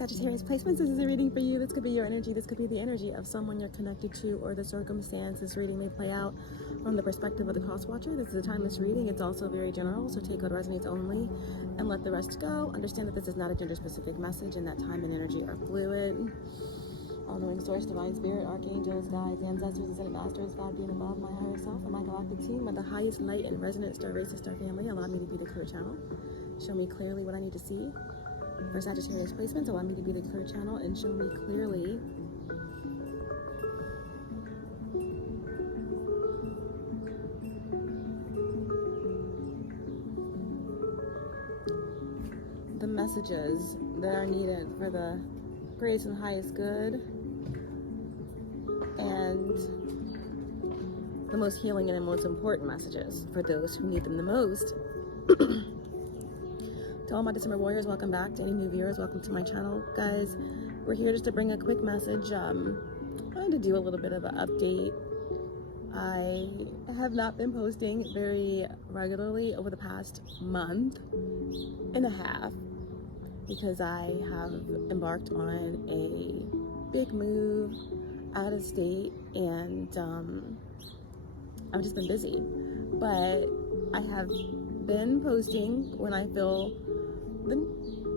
Sagittarius placements, this is a reading for you. This could be your energy. This could be the energy of someone you're connected to or the circumstance. This reading may play out from the perspective of the cross watcher. This is a timeless reading. It's also very general, so take what resonates only and let the rest go. Understand that this is not a gender-specific message and that time and energy are fluid. All-knowing source, divine spirit, archangels, guides, ancestors, ascended masters, God being above, my higher self, and my galactic team with the highest light and resonant star race, star family, allow me to be the clear channel. Show me clearly what I need to see. For Sagittarius placements, allow me to be the clear channel and show me clearly the messages that are needed for the greatest and highest good and the most healing and the most important messages for those who need them the most. To all my December warriors, welcome back. To any new viewers, welcome to my channel. Guys, we're here just to bring a quick message. I'm trying to do a little bit of an update. I have not been posting very regularly over the past month and a half because I have embarked on a big move out of state and I've just been busy. But I have been posting when I feel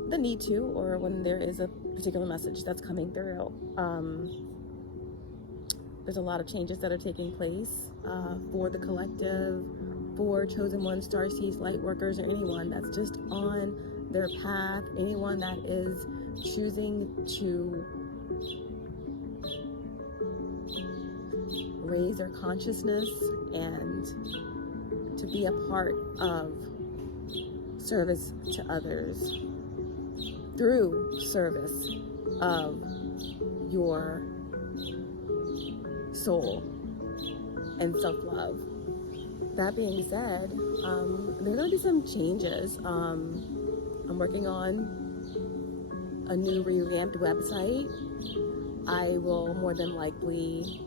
the need to, or when there is a particular message that's coming through. There's a lot of changes that are taking place for the collective, for chosen ones, starseeds, light workers, or anyone that's just on their path, anyone that is choosing to raise their consciousness and to be a part of service to others through service of your soul and self-love. That being said, there's going to be some changes. I'm working on a new revamped website. I will more than likely,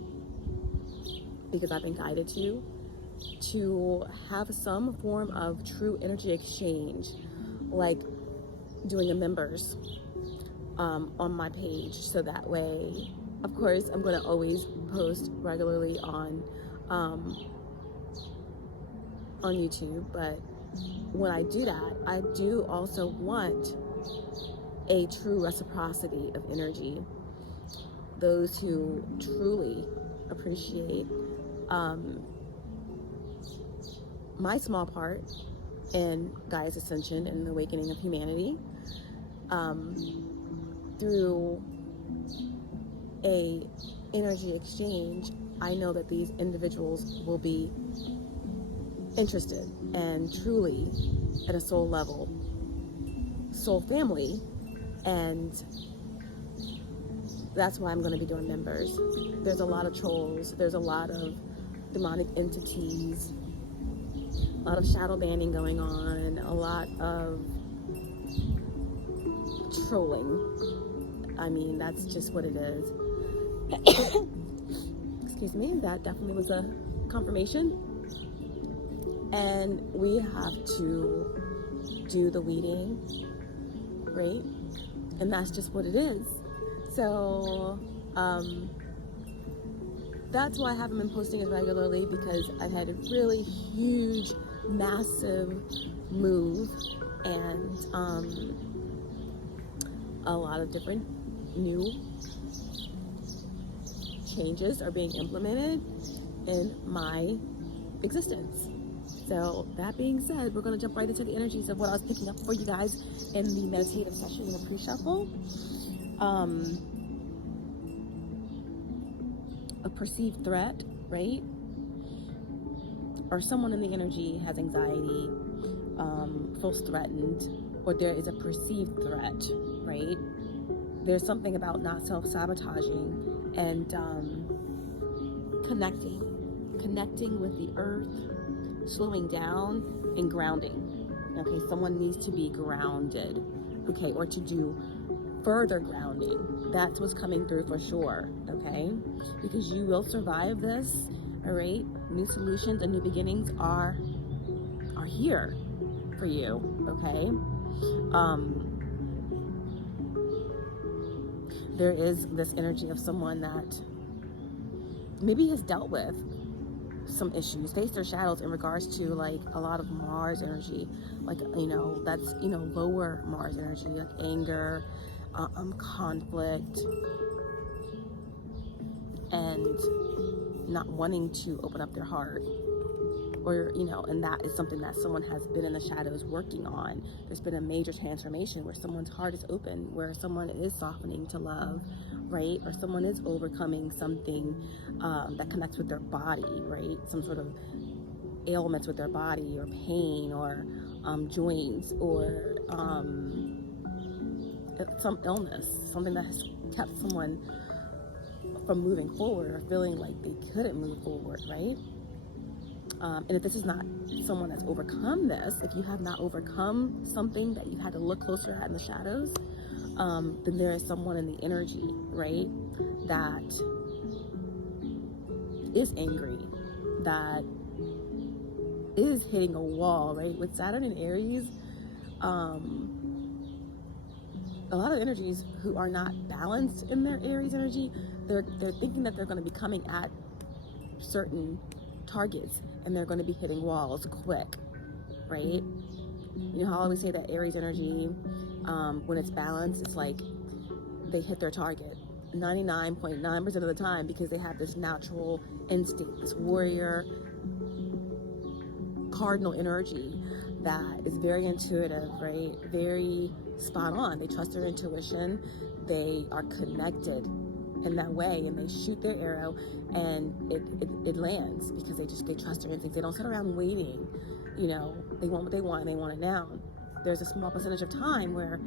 because I've been guided to have some form of true energy exchange, like doing a members on my page, so that way, of course, I'm going to always post regularly on YouTube, but when I do that, I do also want a true reciprocity of energy. Those who truly appreciate my small part in Gaia's ascension and the awakening of humanity through a energy exchange, I know that these individuals will be interested and truly at a soul level, soul family, and that's why I'm going to be doing members. There's a lot of trolls, there's a lot of demonic entities, a lot of shadow banning going on, a lot of trolling. I mean, that's just what it is. Excuse me, that definitely was a confirmation. And we have to do the weeding, right? And that's just what it is. So, that's why I haven't been posting as regularly, because I've had a really huge, massive move, and a lot of different new changes are being implemented in my existence. So that being said, we're going to jump right into the energies of what I was picking up for you guys in the meditative session in the pre-shuffle. A perceived threat, right? Or someone in the energy has anxiety, feels threatened, or there is a perceived threat, right? There's something about not self-sabotaging and connecting with the earth, slowing down and grounding. Okay, someone needs to be grounded, okay, or to do further grounding. That's what's coming through for sure, okay? Because you will survive this, all right? New solutions and new beginnings are here for you, okay? there is this energy of someone that maybe has dealt with some issues, faced their shadows in regards to like a lot of Mars energy, like, you know, that's, you know, lower Mars energy, like anger, conflict, and not wanting to open up their heart, or, you know, and that is something that someone has been in the shadows working on. There's been a major transformation where someone's heart is open, where someone is softening to love, right? Or someone is overcoming something that connects with their body, right? Some sort of ailments with their body, or pain, or joints, or some illness, something that has kept someone from moving forward, or feeling like they couldn't move forward, right? And if this is not someone that's overcome this, if you have not overcome something that you had to look closer at in the shadows, then there is someone in the energy, right, that is angry, that is hitting a wall, right? With Saturn and Aries, a lot of energies who are not balanced in their Aries energy, they're thinking that they're going to be coming at certain targets, and they're going to be hitting walls quick, right? You know how I always say that Aries energy, when it's balanced, it's like they hit their target 99.9% of the time, because they have this natural instinct, this warrior cardinal energy that is very intuitive, right? Very spot on. They trust their intuition. They are connected in that way, and they shoot their arrow, and it lands, because they trust their instincts. They don't sit around waiting. You know, they want what they want, and they want it now. There's a small percentage of time where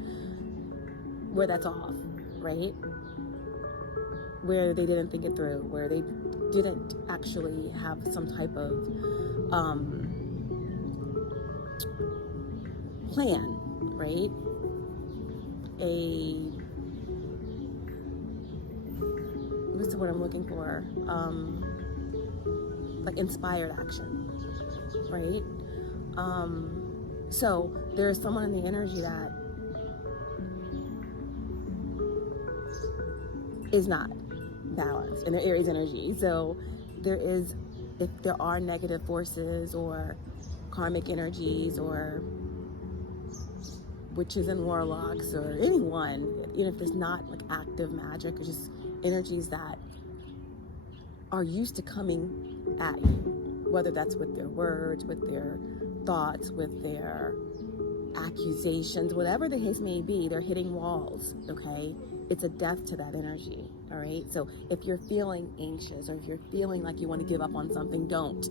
that's off, right? Where they didn't think it through, where they didn't actually have some type of plan, right? What's the word I'm looking for? Like inspired action, right? So there's someone in the energy that is not balanced in their Aries energy. So if there are negative forces or karmic energies or witches and warlocks or anyone, even if there's not like active magic, or just energies that are used to coming at you, whether that's with their words, with their thoughts, with their accusations, whatever the case may be, they're hitting walls, okay? It's a death to that energy, all right? So if you're feeling anxious, or if you're feeling like you want to give up on something, don't,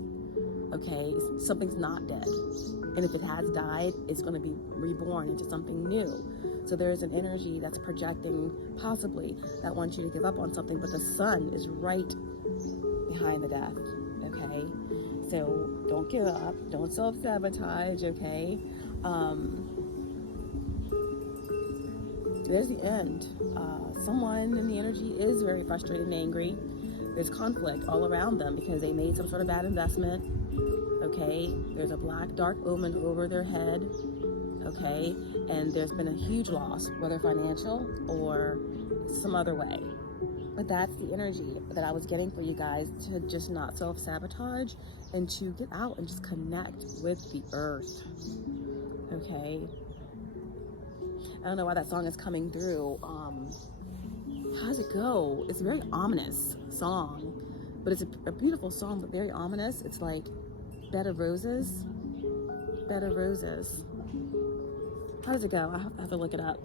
okay? Something's not dead. And if it has died, it's going to be reborn into something new. So there's an energy that's projecting, possibly, that wants you to give up on something, but the sun is right behind the death, okay? So don't give up, don't self-sabotage, okay? There's the end. Someone in the energy is very frustrated and angry. There's conflict all around them because they made some sort of bad investment, okay? There's a black dark omen over their head, okay? And there's been a huge loss, whether financial or some other way. But that's the energy that I was getting for you guys, to just not self-sabotage and to get out and just connect with the earth, okay? I don't know why that song is coming through. How does it go? It's a very ominous song, but it's a beautiful song, but very ominous. It's like bed of roses. Bed of roses. How does it go? I have to look it up.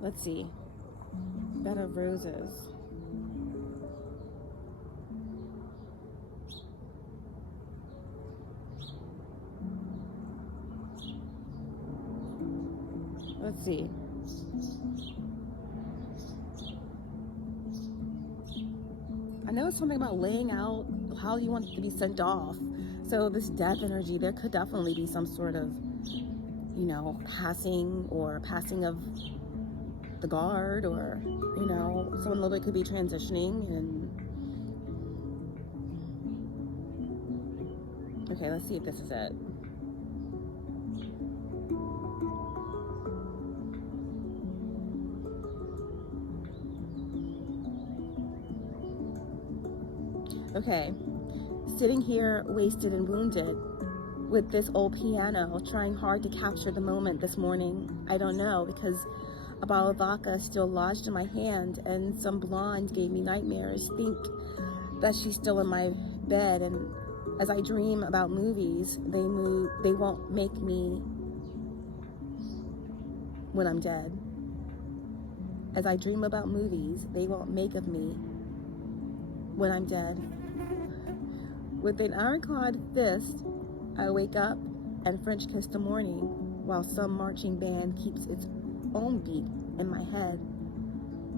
Let's see. Bed of roses. Let's see. I know it's something about laying out how you want it to be sent off. So this death energy, there could definitely be some sort of, you know, passing of the guard, or, you know, someone a little bit could be transitioning. And okay, let's see if this is it. Okay, sitting here wasted and wounded with this old piano, trying hard to capture the moment this morning. I don't know, because a bottle of vodka is still lodged in my hand, and some blonde gave me nightmares. Think that she's still in my bed, and as I dream about movies, they won't make me when I'm dead. As I dream about movies, they won't make of me when I'm dead. With an ironclad fist, I wake up and French kiss the morning, while some marching band keeps its own beat in my head.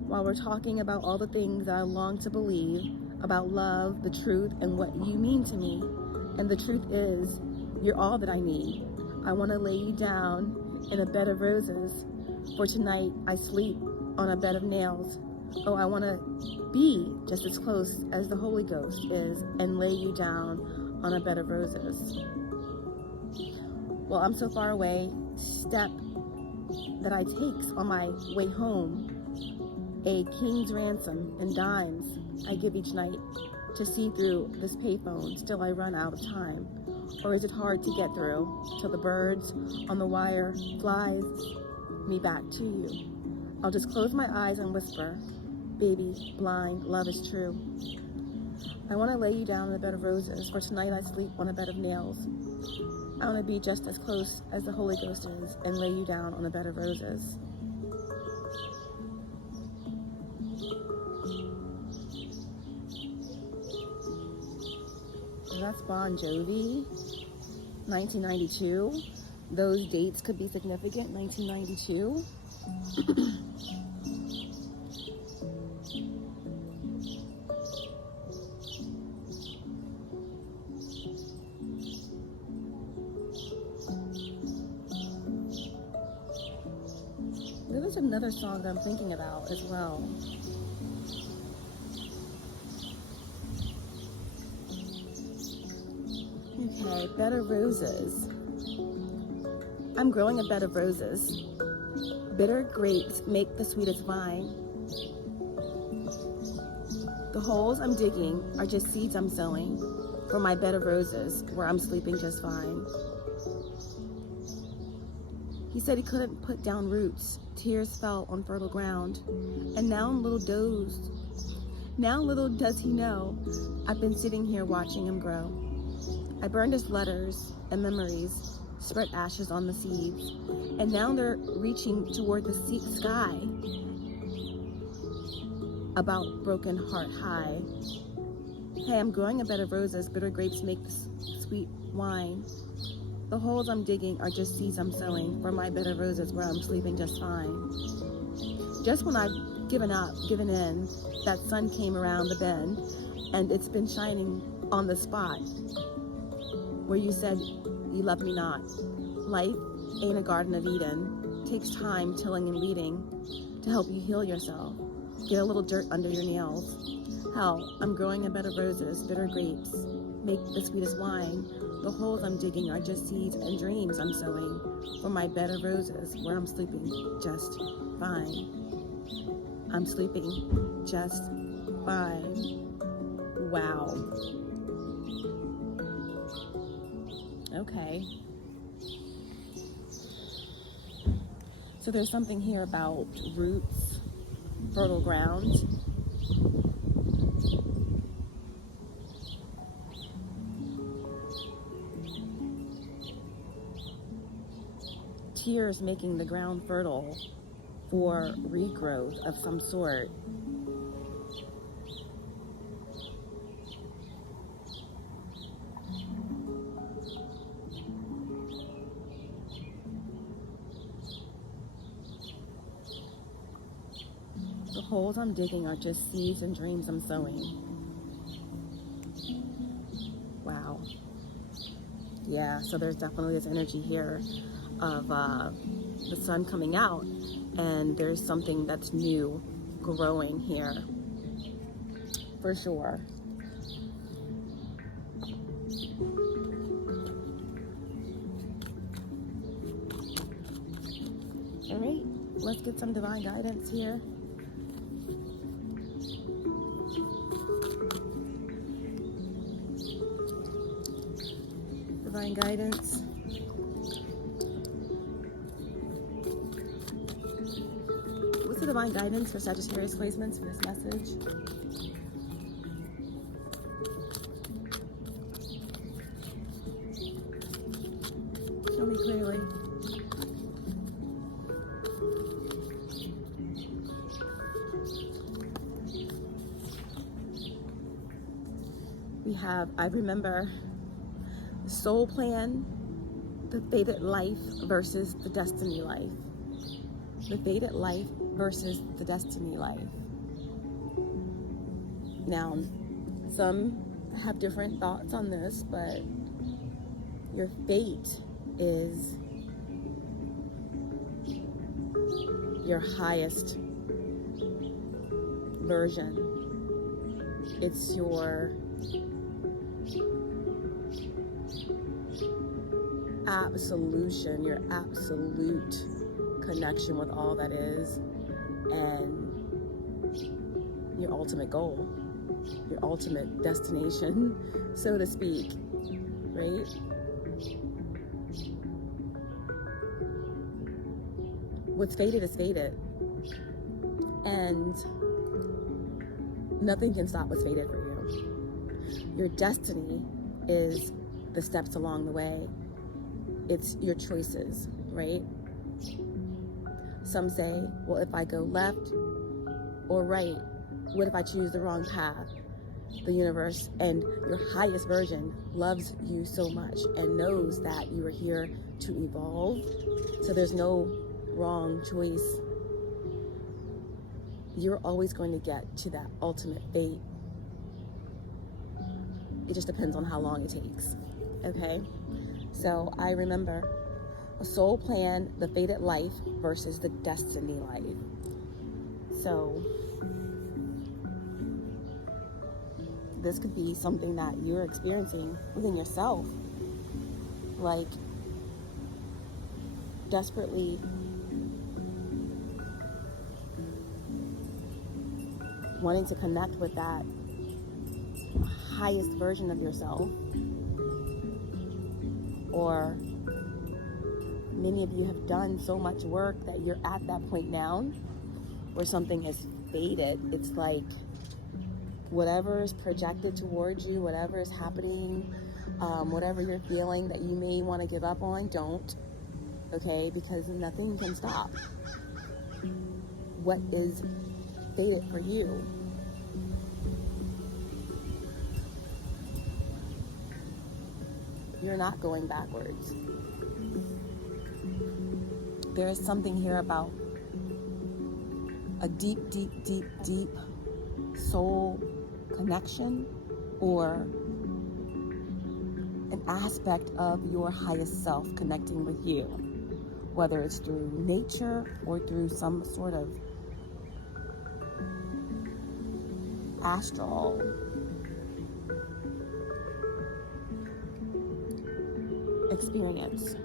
While we're talking about all the things I long to believe, about love, the truth, and what you mean to me. And the truth is, you're all that I need. I want to lay you down in a bed of roses, for tonight I sleep on a bed of nails. Oh, I want to be just as close as the Holy Ghost is and lay you down on a bed of roses. Well, I'm so far away, step that I take on my way home, a king's ransom in dimes I give each night to see through this payphone. Still I run out of time. Or is it hard to get through till the birds on the wire flies me back to you? I'll just close my eyes and whisper, baby, blind, love is true. I want to lay you down on a bed of roses, for tonight I sleep on a bed of nails. I want to be just as close as the Holy Ghost is and lay you down on a bed of roses. So that's Bon Jovi, 1992. Those dates could be significant, 1992. There's another song that I'm thinking about as well. Okay, bed of roses. I'm growing a bed of roses. Bitter grapes make the sweetest wine. The holes I'm digging are just seeds I'm sowing for my bed of roses, where I'm sleeping just fine. He said he couldn't put down roots. Tears fell on fertile ground. And now little does he know, I've been sitting here watching him grow. I burned his letters and memories, spread ashes on the seeds, and now they're reaching toward the sky, about broken heart high. Hey, I'm growing a bed of roses, bitter grapes make the sweet wine. The holes I'm digging are just seeds I'm sowing for my bed of roses, where I'm sleeping just fine. Just when I've given in, that sun came around the bend, and it's been shining on the spot where you said you love me not. Life ain't a Garden of Eden. Takes time, tilling and weeding to help you heal yourself. Get a little dirt under your nails. Hell, I'm growing a bed of roses, bitter grapes make the sweetest wine. The holes I'm digging are just seeds and dreams I'm sowing for my bed of roses, where I'm sleeping just fine. I'm sleeping just fine. Wow. Okay. So there's something here about roots, fertile ground. Tears making the ground fertile for regrowth of some sort. The holes I'm digging are just seeds and dreams I'm sowing. Wow. Yeah, so there's definitely this energy here of the sun coming out, and there's something that's new growing here, for sure. All right, let's get some divine guidance here. divine guidance. What's the divine guidance for Sagittarius placements for this message? Show me clearly. We have, I remember, the soul plan, the fated life versus the destiny life. The fated life versus the destiny life. Now, some have different thoughts on this, but your fate is your highest version. It's your absolution, your absolute connection with all that is, and your ultimate goal, your ultimate destination, so to speak, right? What's fated is fated, and nothing can stop what's fated for you. Your destiny is the steps along the way. It's your choices, right? Some say, well, if I go left or right, what if I choose the wrong path? The universe and your highest version loves you so much and knows that you are here to evolve. So there's no wrong choice. You're always going to get to that ultimate fate. It just depends on how long it takes, okay? So I remember a soul plan, the fated life versus the destiny life. So this could be something that you're experiencing within yourself, like desperately wanting to connect with that highest version of yourself. Or many of you have done so much work that you're at that point now where something has faded. It's like whatever is projected towards you, whatever is happening, whatever you're feeling that you may want to give up on, don't, okay? Because nothing can stop what is fated for you. You're not going backwards. There is something here about a deep, deep, deep, deep soul connection, or an aspect of your highest self connecting with you, whether it's through nature or through some sort of astral experience.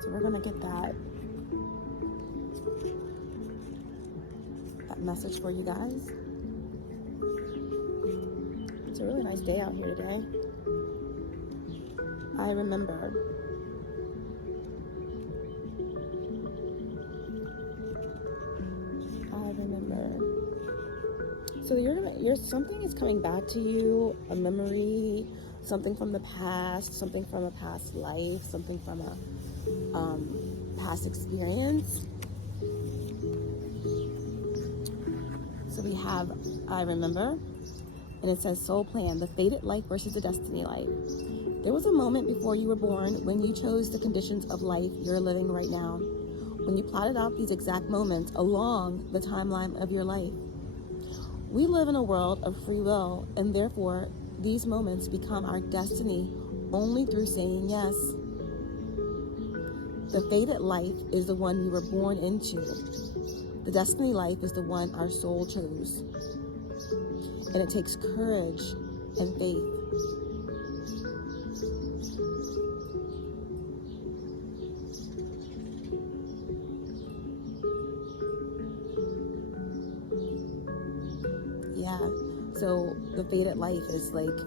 So we're gonna get that message for you guys. It's a really nice day out here today. I remember. So you're something is coming back to you, a memory, something from the past, something from a past life, something from a past experience. So we have, I remember, and it says soul plan, the fated life versus the destiny life. There was a moment before you were born when you chose the conditions of life you're living right now, when you plotted out these exact moments along the timeline of your life. We live in a world of free will, and therefore these moments become our destiny only through saying yes. The fated life is the one you were born into. The destiny life is the one our soul chose. And it takes courage and faith. Yeah, so the faded life is like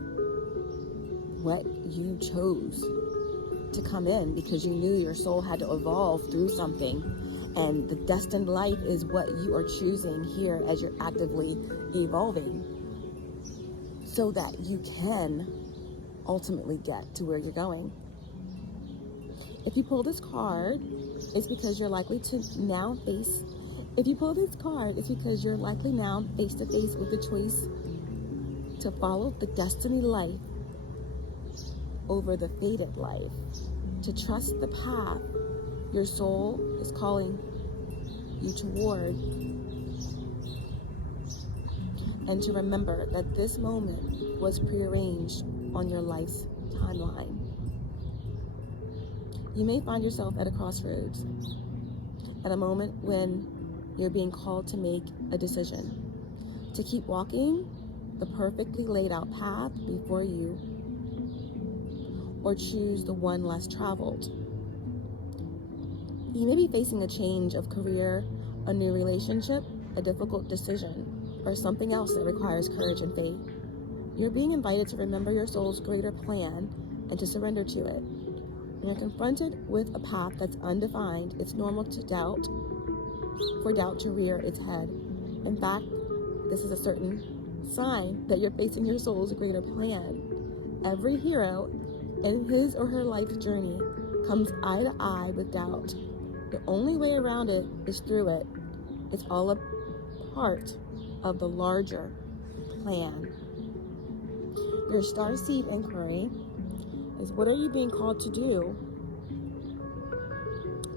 what you chose to come in because you knew your soul had to evolve through something. And the destined life is what you are choosing here as you're actively evolving so that you can ultimately get to where you're going. If you pull this card, it's because you're likely to now face, if you pull this card, it's because you're likely now face to face with the choice to follow the destiny life over the fated life, to trust the path your soul is calling you toward, and to remember that this moment was prearranged on your life's timeline. You may find yourself at a crossroads, at a moment when you're being called to make a decision, to keep walking the perfectly laid out path before you, or choose the one less traveled. You may be facing a change of career, a new relationship, a difficult decision, or something else that requires courage and faith. You're being invited to remember your soul's greater plan and to surrender to it. When you're confronted with a path that's undefined, it's normal to doubt, for doubt to rear its head. In fact, this is a certain sign that you're facing your soul's greater plan. Every hero in his or her life's journey comes eye to eye with doubt. The only way around it is through it. It's all a part of the larger plan. Your starseed inquiry is, what are you being called to do?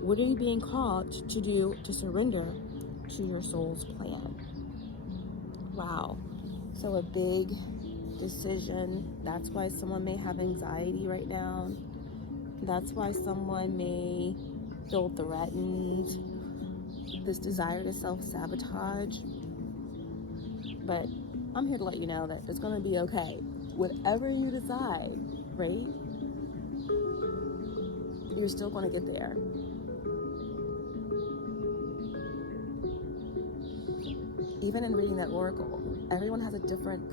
What are you being called to do to surrender to your soul's plan? Wow. So a big decision. That's why someone may have anxiety right now. That's why someone may feel threatened, this desire to self-sabotage. But I'm here to let you know that it's going to be okay. Whatever you decide, right? You're still going to get there. Even in reading that oracle, everyone has a different,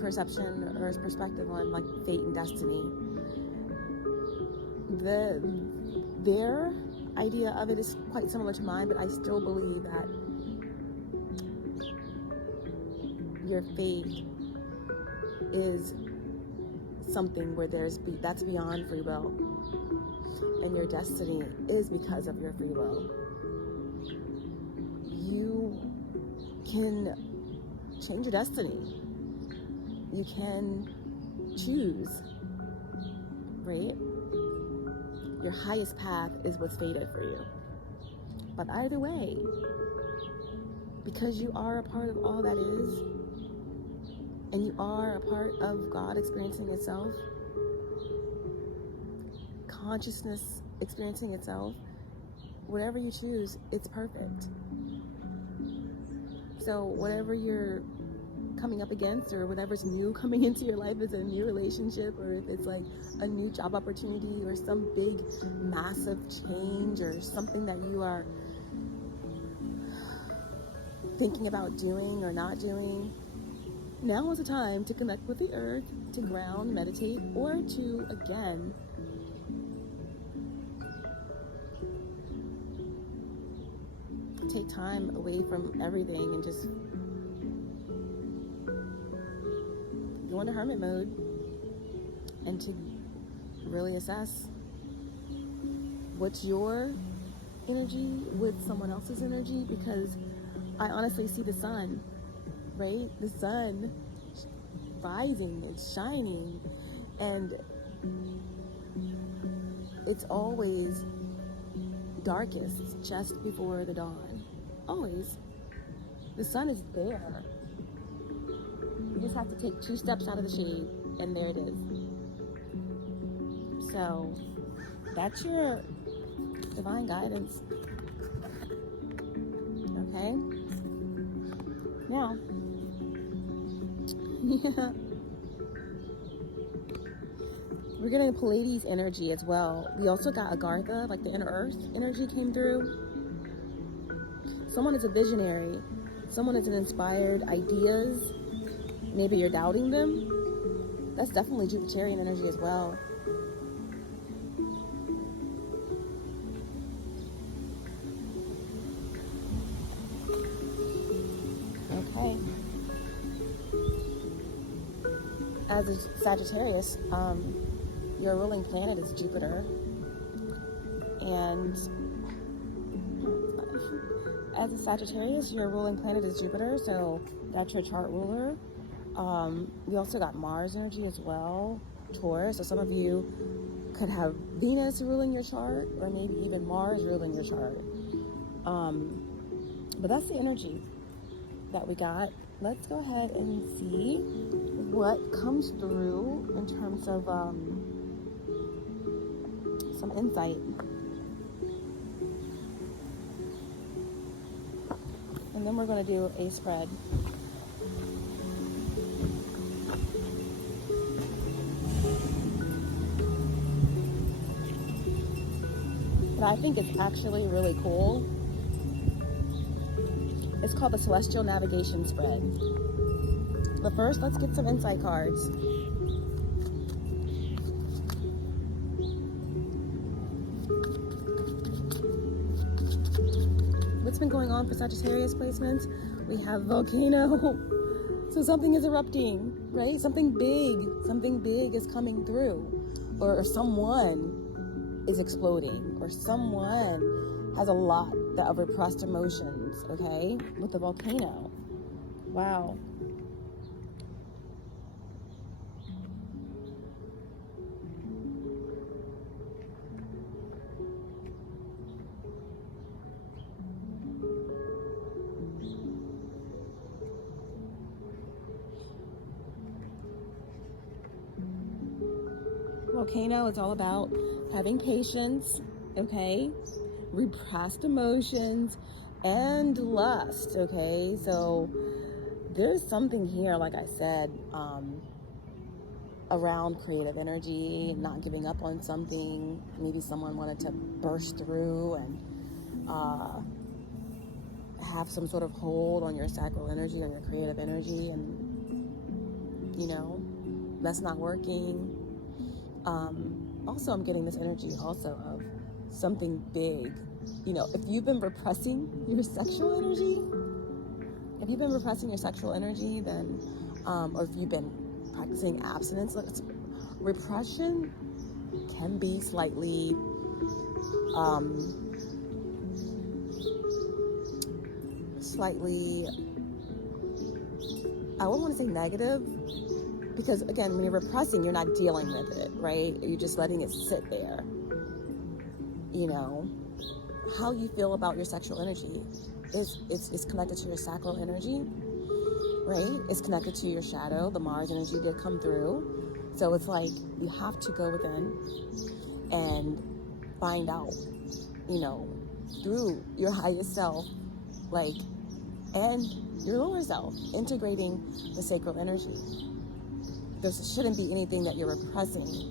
perception or perspective on like fate and destiny. Their idea of it is quite similar to mine, but I still believe that your fate is something where that's beyond free will, and your destiny is because of your free will. You can change your destiny. You can choose, right? Your highest path is what's fated for you. But either way, because you are a part of all that is, and you are a part of God experiencing itself, consciousness experiencing itself, whatever you choose, it's perfect. So whatever you're coming up against, or whatever's new coming into your life, is a new relationship, or if it's like a new job opportunity, or some big massive change, or something that you are thinking about doing or not doing, now is the time to connect with the earth, to ground, meditate, or to again take time away from everything and just go into hermit mode, and to really assess what's your energy with someone else's energy. Because I honestly see the sun, right? The sun rising, it's shining, and it's always darkest just before the dawn. Always. The sun is there. You just have to take 2 steps out of the shade, and there it is. So that's your divine guidance. Okay? Now, yeah. We're getting a Pleiades energy as well. We also got Agartha, like the inner earth energy came through. Someone is a visionary. someone has inspired ideas, maybe you're doubting them, that's definitely Jupiterian energy as well. Okay. As a Sagittarius, your ruling planet is Jupiter. And as a Sagittarius, your ruling planet is Jupiter, so that's your chart ruler. We also got Mars energy as well, Taurus. So some of you could have Venus ruling your chart, or maybe even Mars ruling your chart. But that's the energy that we got. Let's go ahead and see what comes through in terms of some insight. And then we're going to do a spread. But I think it's actually really cool. It's called the Celestial Navigation Spread. But first, let's get some insight cards. What's been going on for Sagittarius placements? We have volcano. So something is erupting, right? Something big is coming through. Or someone is exploding. Or someone has a lot of repressed emotions, okay? With the volcano. Wow. Volcano is all about having patience, okay? Repressed emotions and lust, okay? So there's something here, like I said, around creative energy, not giving up on something. Maybe someone wanted to burst through and have some sort of hold on your sacral energy, on your creative energy, and you know, that's not working. Also, I'm getting this energy also of something big. You know, if you've been repressing your sexual energy, then, or if you've been practicing abstinence, repression can be slightly, I wouldn't want to say negative, because again, when you're repressing, you're not dealing with it, right? You're just letting it sit there. You know, how you feel about your sexual energy is connected to your sacral energy, right? It's connected to your shadow. The Mars energy did come through. So it's like you have to go within and find out, you know, through your highest self, like, and your lower self, integrating the sacral energy. There shouldn't be anything that you're repressing.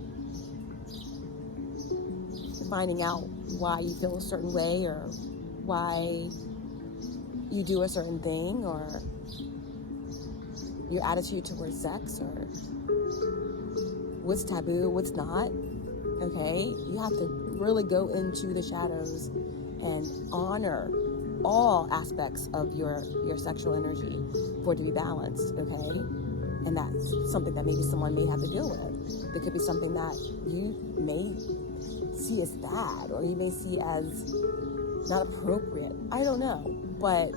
Finding out why you feel a certain way, or why you do a certain thing, or your attitude towards sex, or what's taboo, what's not, okay? You have to really go into the shadows and honor all aspects of your sexual energy for it to be balanced, okay? And that's something that maybe someone may have to deal with. There could be something that you may see as bad, or you may see as not appropriate. I don't know. But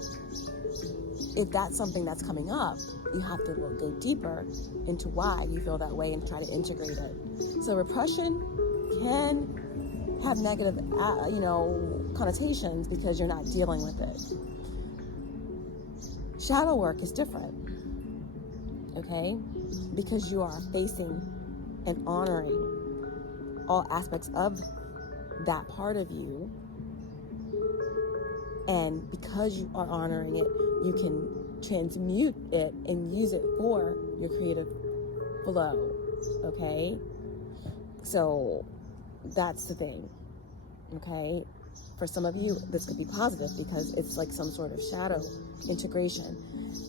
if that's something that's coming up, you have to go deeper into why you feel that way and try to integrate it. So repression can have negative, connotations because you're not dealing with it. Shadow work is different, okay? Because you are facing and honoring all aspects of that part of you, and because you are honoring it, you can transmute it and use it for your creative flow, okay? So that's the thing, okay? For some of you, this could be positive because it's like some sort of shadow integration.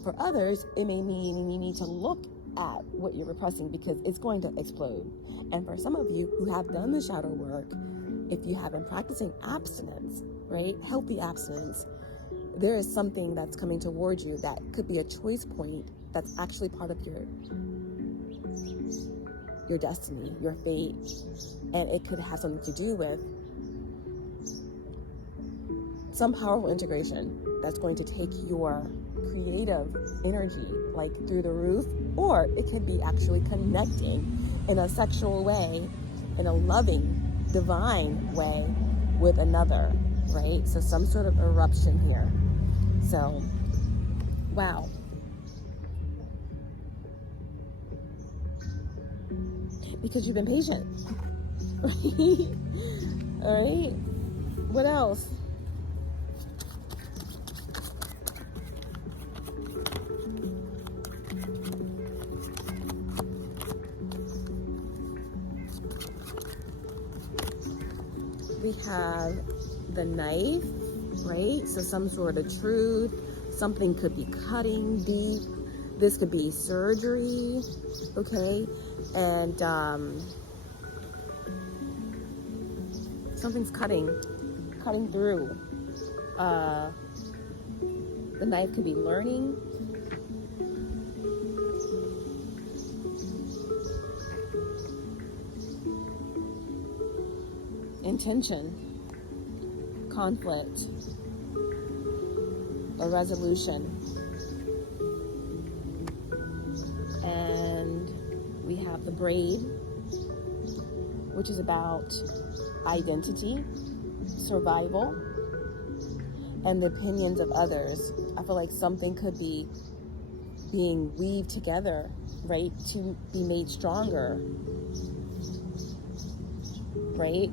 For others, it may mean you need to look at what you're repressing because it's going to explode. And for some of you who have done the shadow work, if you have been practicing abstinence, right, healthy abstinence, there is something that's coming towards you that could be a choice point that's actually part of your destiny, your fate, and it could have something to do with some powerful integration that's going to take your creative energy like through the roof, or it could be actually connecting in a sexual way, in a loving, divine way with another, right? So some sort of eruption here. So, wow. Because you've been patient, right? All right. What else? We have the knife, right? So some sort of truth. Something could be cutting deep. This could be surgery, okay? And something's cutting through. The knife could be learning. Intention, conflict, a resolution. And we have the braid, which is about identity, survival, and the opinions of others. I feel like something could be being weaved together, right, to be made stronger, right?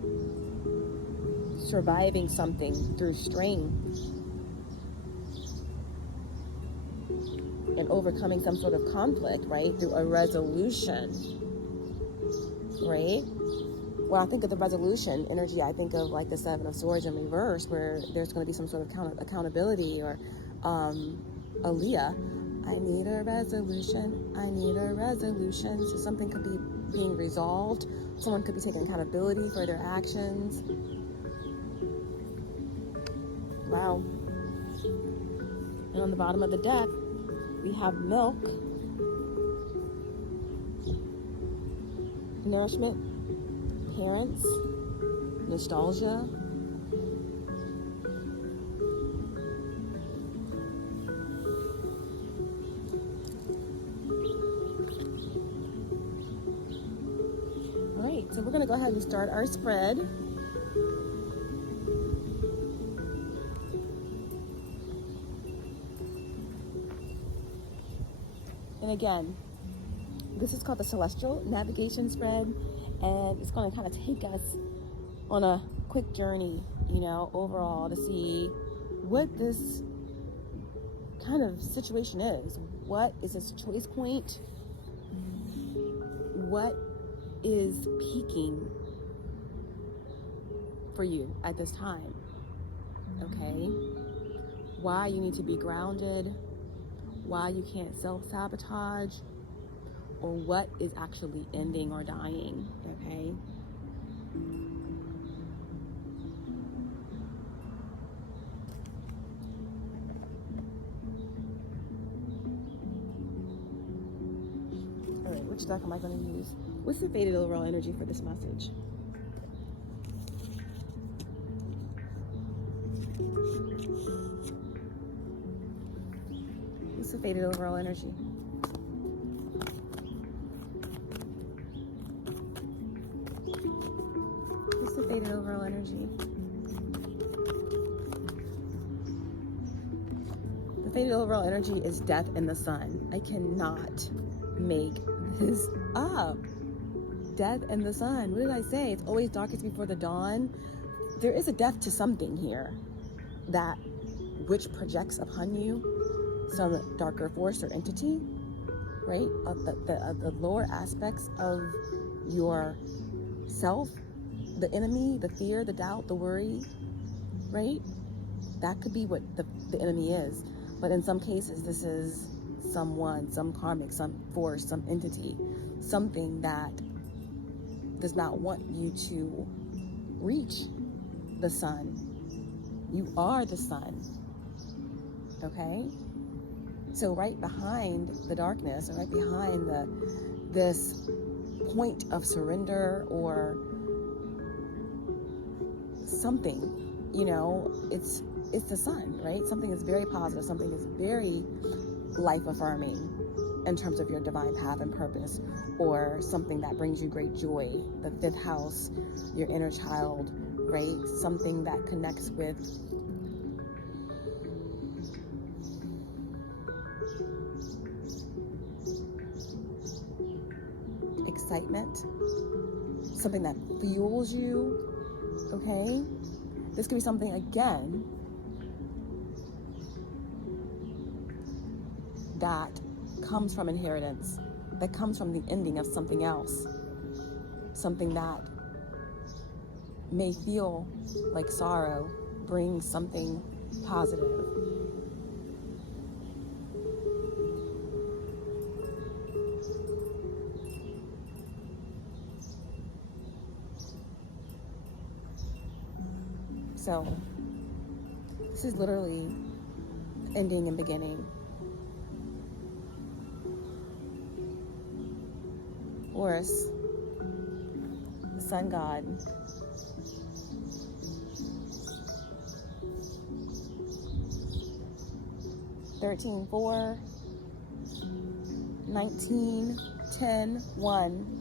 Surviving something through strain and overcoming some sort of conflict, right, through a resolution, right? When I think of the resolution energy, I think of like the Seven of Swords in reverse, where there's going to be some sort of accountability, or Aaliyah, I need a resolution, I need a resolution. So something could be being resolved. Someone could be taking accountability for their actions. Wow. And on the bottom of the deck, we have milk, nourishment, parents, nostalgia, all right, so we're going to go ahead and start our spread. And again, this is called the Celestial Navigation Spread, and it's going to kind of take us on a quick journey, you know, overall to see what this kind of situation is. What is this choice point? What is peaking for you at this time? Okay? Why you need to be grounded? Why you can't self-sabotage, or what is actually ending or dying, okay? All right, which deck am I going to use? What's the faded overall energy for this message? The faded overall energy. What's the faded overall energy? The faded overall energy is death in the sun. I cannot make this up. Death in the sun. What did I say? It's always darkest before the dawn. There is a death to something here that which projects upon you some darker force or entity, right? The lower aspects of your self, the enemy, the fear, the doubt, the worry, right? That could be what the enemy is. But in some cases, this is someone, some karmic, some force, some entity, something that does not want you to reach the sun. You are the sun, okay? So right behind the darkness, and right behind this point of surrender or something, you know, it's the sun, right? Something is very positive, something is very life-affirming in terms of your divine path and purpose, or something that brings you great joy, the fifth house, your inner child, right? Something that connects with excitement, something that fuels you, okay? This could be something, again, that comes from inheritance, that comes from the ending of something else, something that may feel like sorrow brings something positive. So this is literally ending and beginning. Horus, the sun god, (13, 4, 19, 10, 1.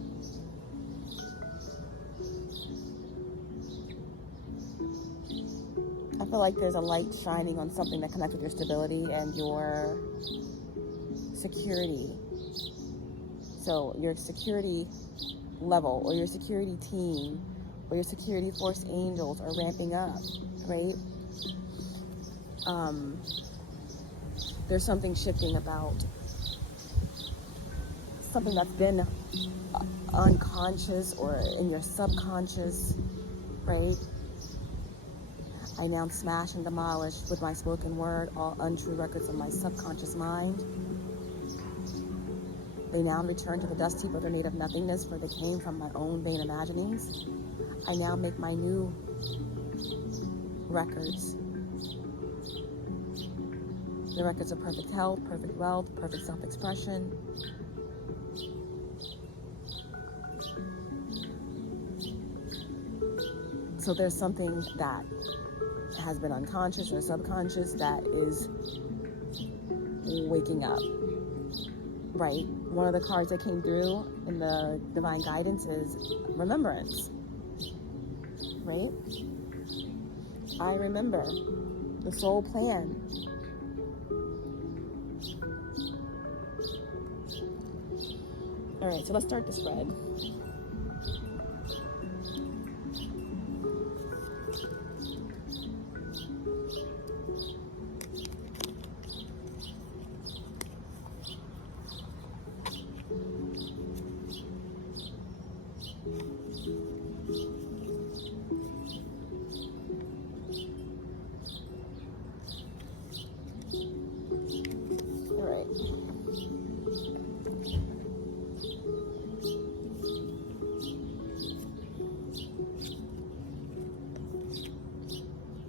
I feel like there's a light shining on something that connects with your stability and your security. So your security level, or your security team, or your security force angels are ramping up, right? There's something shifting about something that's been unconscious or in your subconscious, right? I now smash and demolish with my spoken word all untrue records of my subconscious mind. They now return to the dust heap of their native nothingness, for they came from my own vain imaginings. I now make my new records. The records of perfect health, perfect wealth, perfect self-expression. So there's something that has been unconscious or subconscious that is waking up, right? One of the cards that came through in the divine guidance is Remembrance, right? I remember the soul plan. All right, so let's start the spread.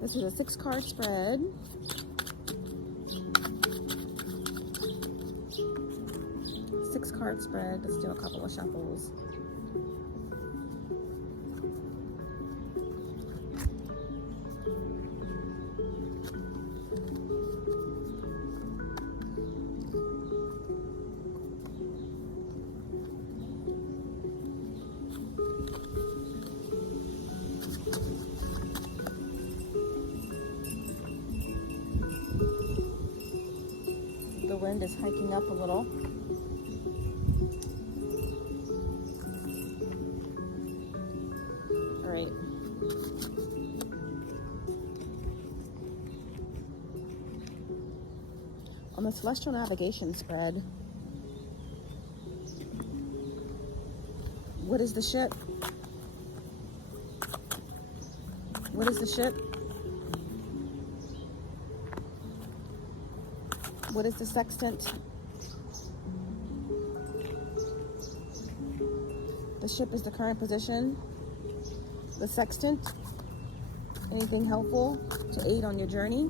This is a 6-card spread. Six-card spread. Let's do a couple of shuffles. The wind is hiking up a little. All right. On the celestial navigation spread, what is the ship? What is the ship? What is the sextant? The ship is the current position. The sextant, anything helpful to aid on your journey.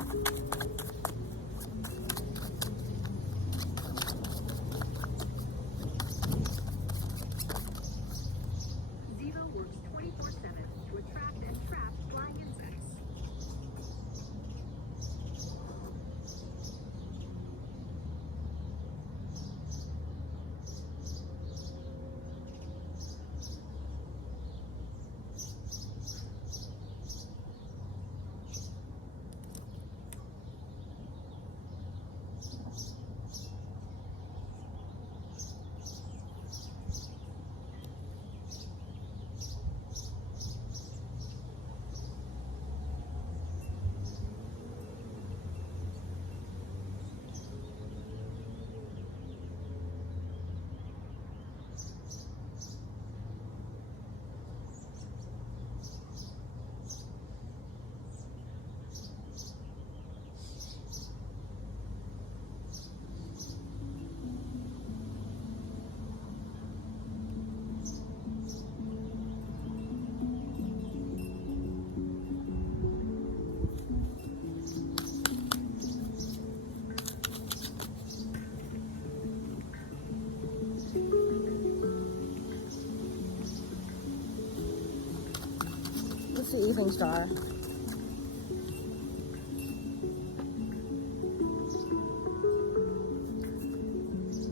What's the evening star?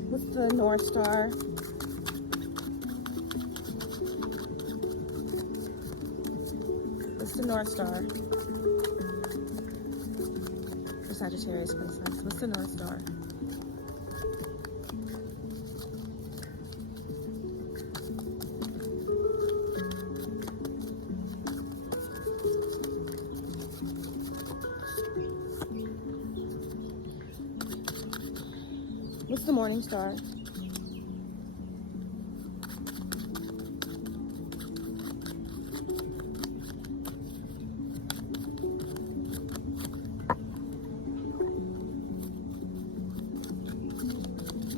What's the North Star? What's the North Star? For Sagittarius, for instance. What's the North Star? What's the Morning Star?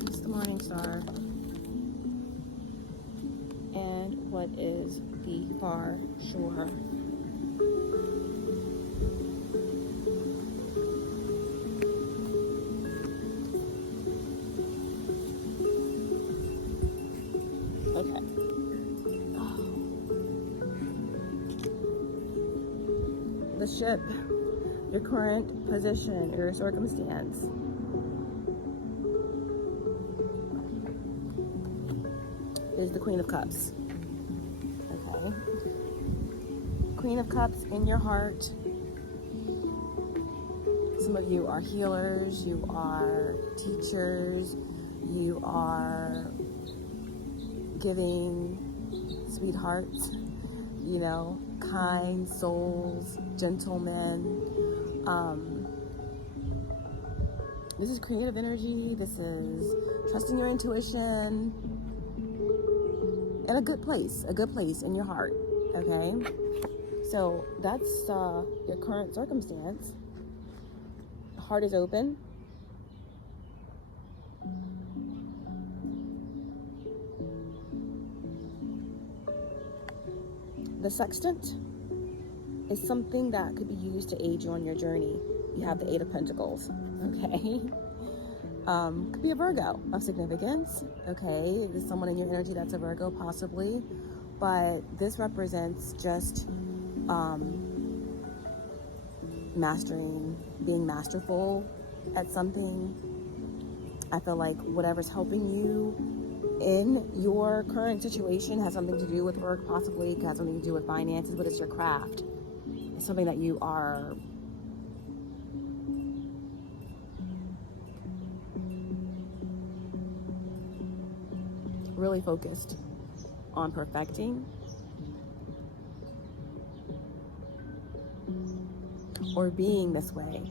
What's the Morning Star? And what is the Far Shore? Okay. The ship, your current position, your circumstance. Is the Queen of Cups. Okay. Queen of Cups in your heart. Some of you are healers, you are teachers, you are giving sweethearts, you know, kind souls, gentlemen. This is creative energy. This is trusting your intuition in a good place in your heart. Okay, so that's your current circumstance. Heart is open. The sextant is something that could be used to aid you on your journey. You have the Eight of Pentacles, okay? Could be a Virgo of significance, okay? There's someone in your energy that's a Virgo, possibly, but this represents just mastering, being masterful at something. I feel like whatever's helping you in your current situation has something to do with work, possibly it has something to do with finances, but it's your craft. It's something that you are really focused on perfecting or being this way.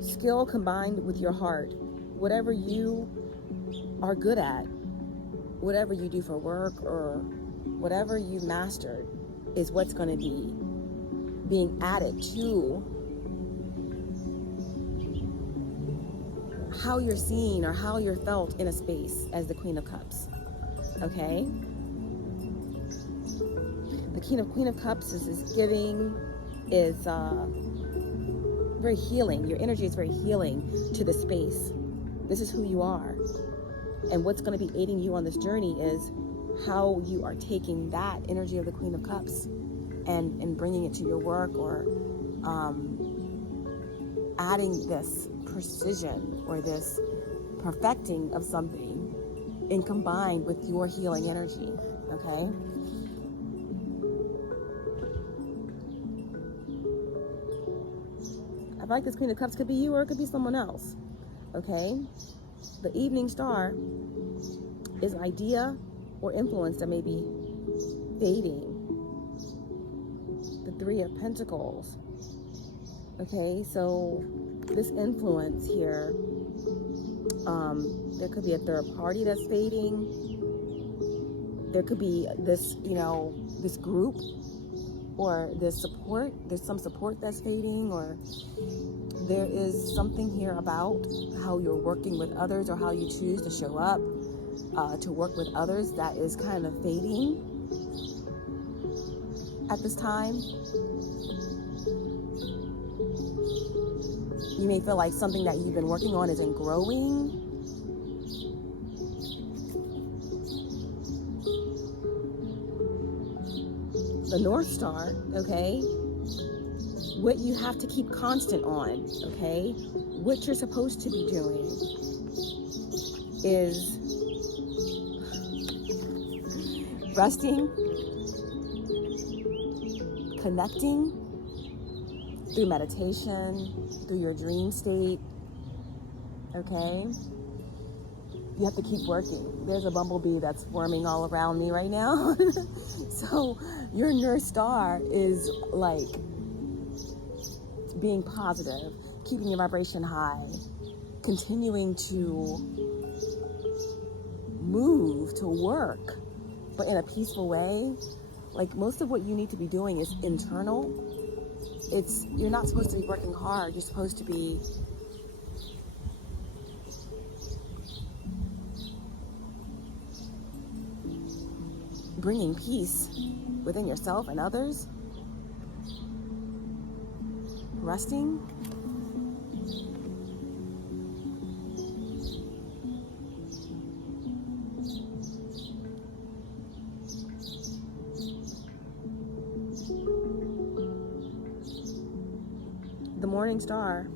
Skill combined with your heart. Whatever you are good at, whatever you do for work or whatever you've mastered is what's going to be being added to how you're seen or how you're felt in a space as the Queen of Cups. Okay? The Queen of Cups is giving, is very healing. Your energy is very healing to the space. This is who you are. And what's going to be aiding you on this journey is how you are taking that energy of the Queen of Cups and bringing it to your work, or adding this precision or this perfecting of something and combined with your healing energy. Okay? I feel like this Queen of Cups could be you or it could be someone else. Okay? The evening star is an idea or influence that may be fading. The Three of Pentacles. Okay, so this influence here, there could be a third party that's fading. There could be this, this group or this support. There's some support that's fading, or there is something here about how you're working with others or how you choose to show up to work with others that is kind of fading at this time. You may feel like something that you've been working on isn't growing. The North Star, okay? What you have to keep constant on, okay? What you're supposed to be doing is resting, connecting through meditation, through your dream state, okay? You have to keep working. There's a bumblebee that's swarming all around me right now. So your North Star is like being positive, keeping your vibration high, continuing to move, to work, but in a peaceful way. Like, most of what you need to be doing is internal. You're not supposed to be working hard. You're supposed to be bringing peace within yourself and others. Resting. The morning star,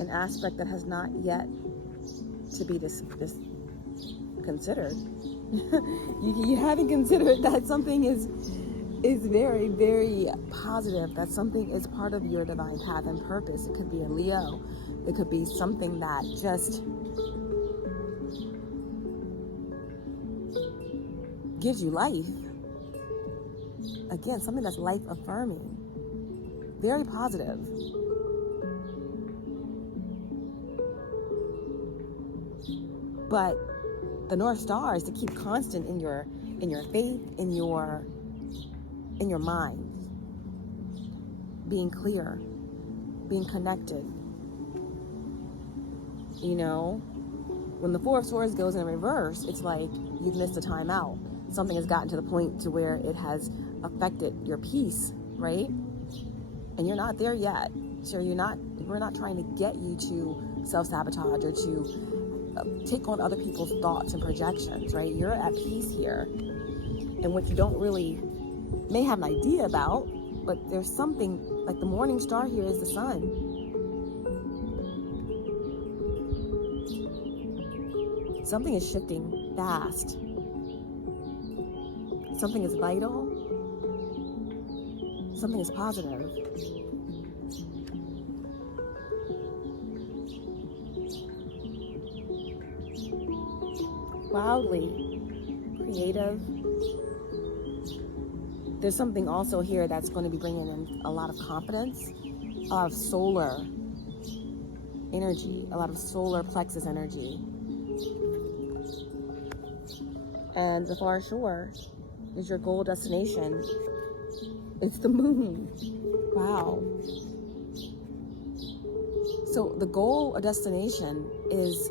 an aspect that has not yet to be considered. You haven't considered that something is very, very positive, that something is part of your divine path and purpose. It could be a Leo. It could be something that just gives you life. Again, something that's life affirming. Very positive. But the North Star is to keep constant in your faith, in your mind, being clear, being connected. When the Four of Swords goes in reverse, it's like you've missed a time out. Something has gotten to the point to where it has affected your peace, right? And you're not there yet. So we're not trying to get you to self-sabotage or to take on other people's thoughts and projections, right? You're at peace here. And what you don't really may have an idea about, but there's something, like the morning star here is the sun. Something is shifting fast. Something is vital. Something is positive. Wildly creative. There's something also here that's going to be bringing in a lot of confidence, a lot of solar energy, a lot of solar plexus energy. And the far shore is your goal destination. It's the moon. Wow. So the goal or destination is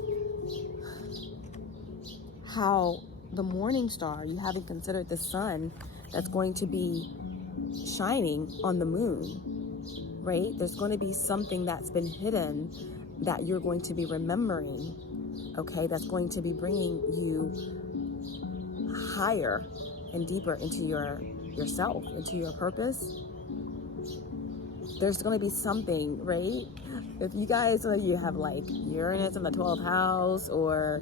how the morning star, you haven't considered the sun that's going to be shining on the moon, right? There's going to be something that's been hidden that you're going to be remembering, okay? That's going to be bringing you higher and deeper into yourself, into your purpose. There's going to be something, right? If you guys, you have like Uranus in the 12th house, or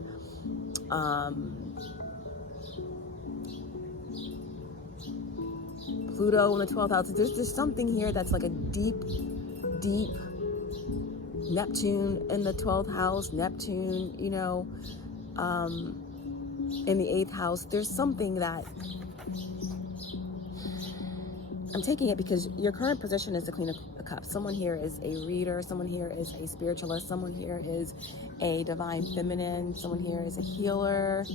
Pluto in the 12th house, there's something here that's like a deep Neptune in the 12th house, Neptune, you know, in the 8th house. There's something that I'm taking it because your current position is the Queen of Cups. Someone here is a reader, someone here is a spiritualist, someone here is a divine feminine, someone here is a healer.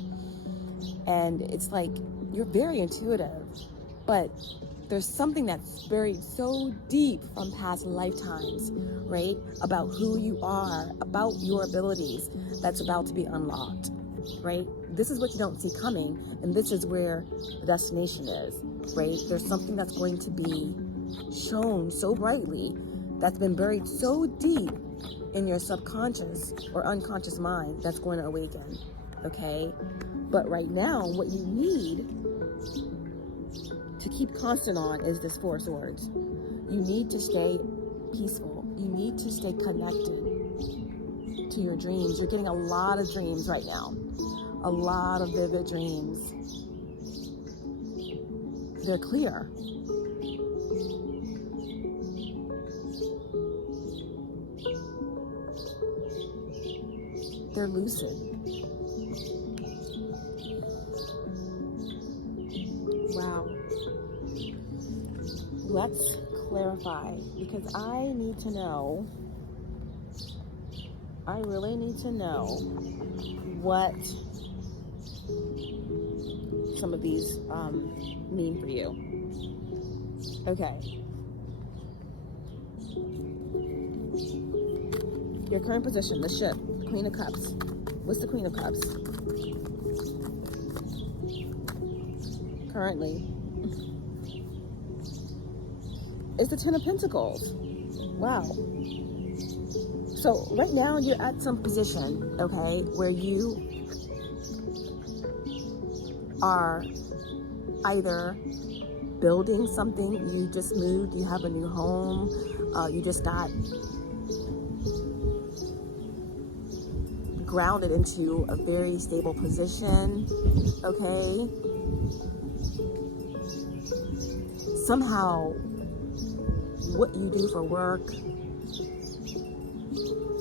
And it's like, you're very intuitive, but there's something that's buried so deep from past lifetimes, right? About who you are, about your abilities, that's about to be unlocked, right? This is what you don't see coming, and this is where the destination is, right? There's something that's going to be shown so brightly that's been buried so deep in your subconscious or unconscious mind that's going to awaken, okay? But right now, what you need to keep constant on is this Four of Swords. You need to stay peaceful. You need to stay connected to your dreams. You're getting a lot of dreams right now. A lot of vivid dreams. They're clear. They're lucid. Wow. Let's clarify, because I need to know, I really need to know what some of these mean for you. Okay. Your current position, the ship, Queen of Cups. What's the Queen of Cups? Currently. It's the Ten of Pentacles. Wow. So right now you're at some position, okay, where you are either building something, you just moved, you have a new home, you just got grounded into a very stable position, okay? Somehow, what you do for work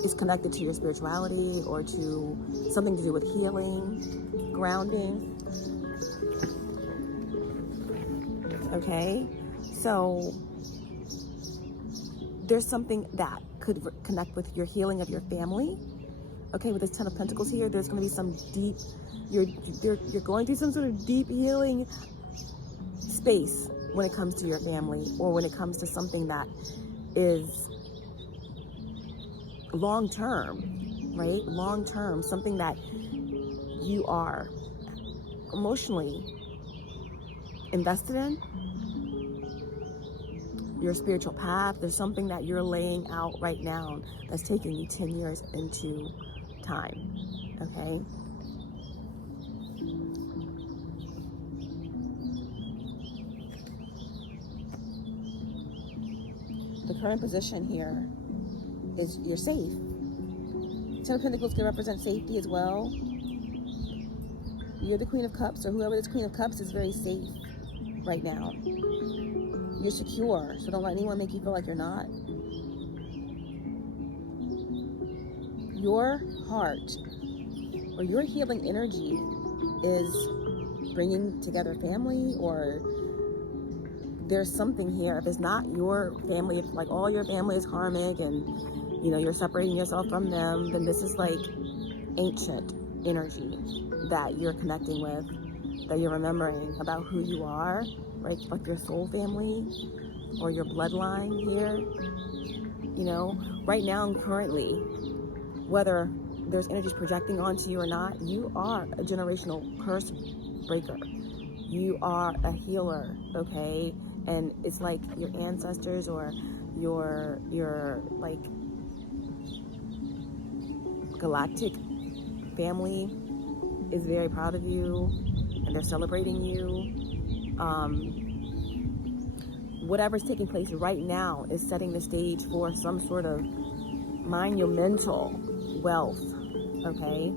is connected to your spirituality or to something to do with healing, grounding. Okay, so there's something that could connect with your healing of your family. Okay, with this Ten of Pentacles here, there's going to be some deep, you're going through some sort of deep healing space when it comes to your family, or when it comes to something that is long-term, right? Long-term, something that you are emotionally invested in, your spiritual path. There's something that you're laying out right now that's taking you 10 years into time, okay? The current position here is you're safe. Ten of Pentacles can represent safety as well. You're the Queen of Cups, or whoever this Queen of Cups is very safe right now. You're secure, so don't let anyone make you feel like you're not. Your heart, or your healing energy, is bringing together family, or there's something here. If it's not your family, if like all your family is karmic and you know you're separating yourself from them, then this is like ancient energy that you're connecting with. that you're remembering about who you are, right? Like your soul family or your bloodline here. You know, right now and currently, whether there's energies projecting onto you or not, you are a generational curse breaker. You are a healer, okay? And it's like your ancestors or your like galactic family is very proud of you, and they're celebrating you. Whatever's taking place right now is setting the stage for some sort of monumental wealth, okay?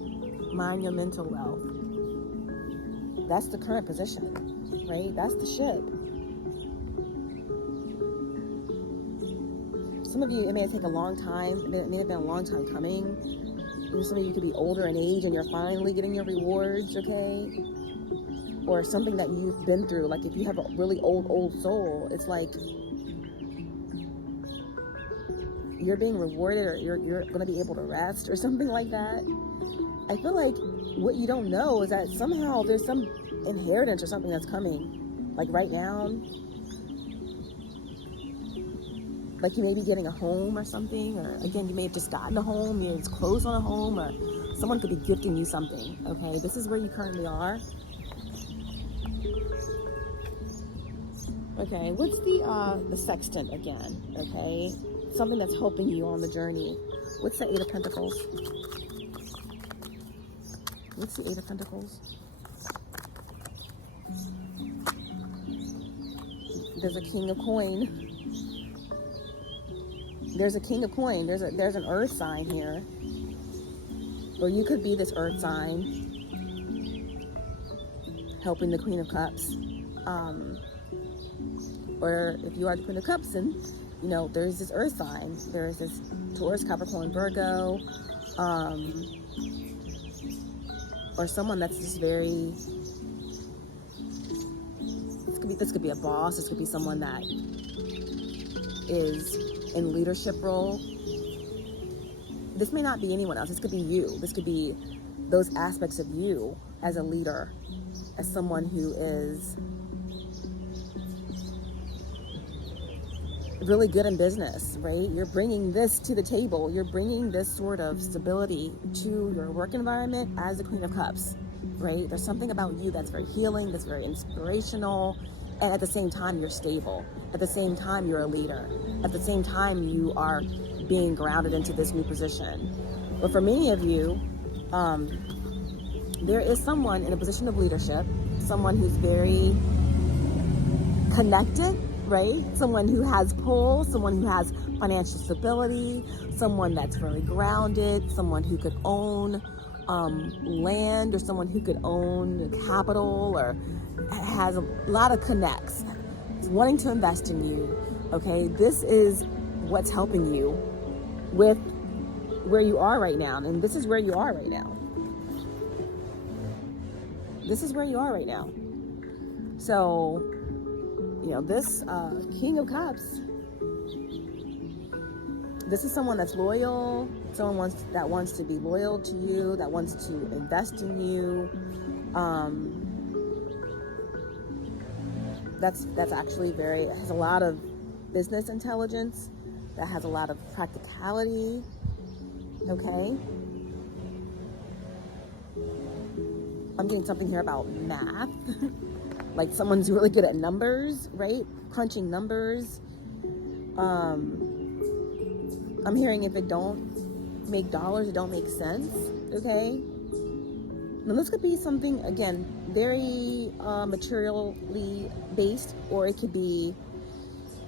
Monumental wealth. That's the current position, right? That's the ship. Some of you, it may take a long time. It may have been a long time coming. Some of you could be older in age and you're finally getting your rewards, okay? Or something that you've been through. Like if you have a really old soul, it's like you're being rewarded, or you're going to be able to rest or something like that. I feel like what you don't know is that somehow there's some inheritance or something that's coming, like right now. Like you may be getting a home or something, or again, you may have just gotten a home, it's closed on a home, or someone could be gifting you something, okay? This is where you currently are. Okay, what's the sextant again, okay? Something that's helping you on the journey. What's the Eight of Pentacles? What's the Eight of Pentacles? There's a King of Coin. There's a King of Coin. There's an Earth sign here. Or you could be this Earth sign helping the Queen of Cups. Or if you are the Queen of Cups, and you know, there's this Earth sign. There's this Taurus, Capricorn, Virgo. Or someone that's just very, this could be a boss. This could be someone that is in leadership role. This may not be anyone else. This could be you. This could be those aspects of you as a leader, as someone who is really good in business, right? You're bringing this to the table. You're bringing this sort of stability to your work environment as the Queen of Cups, right? There's something about you that's very healing, that's very inspirational, and at the same time, you're stable. At the same time, you're a leader. At the same time, you are being grounded into this new position. But for many of you, there is someone in a position of leadership, someone who's very connected, right? Someone who has pull, someone who has financial stability, someone that's really grounded, someone who could own land, or someone who could own capital, or has a lot of connects, wanting to invest in you, okay? This is what's helping you with where you are right now, and this is where you are right now. This is where you are right now. So, you know, this King of Cups, this is someone that's loyal, someone that wants to be loyal to you, that wants to invest in you. That's actually has a lot of business intelligence, that has a lot of practicality, okay? I'm getting something here about math. Like someone's really good at numbers, right? Crunching numbers. I'm hearing if it don't make dollars, it don't make sense, okay? Now this could be something, again, very materially based, or it could be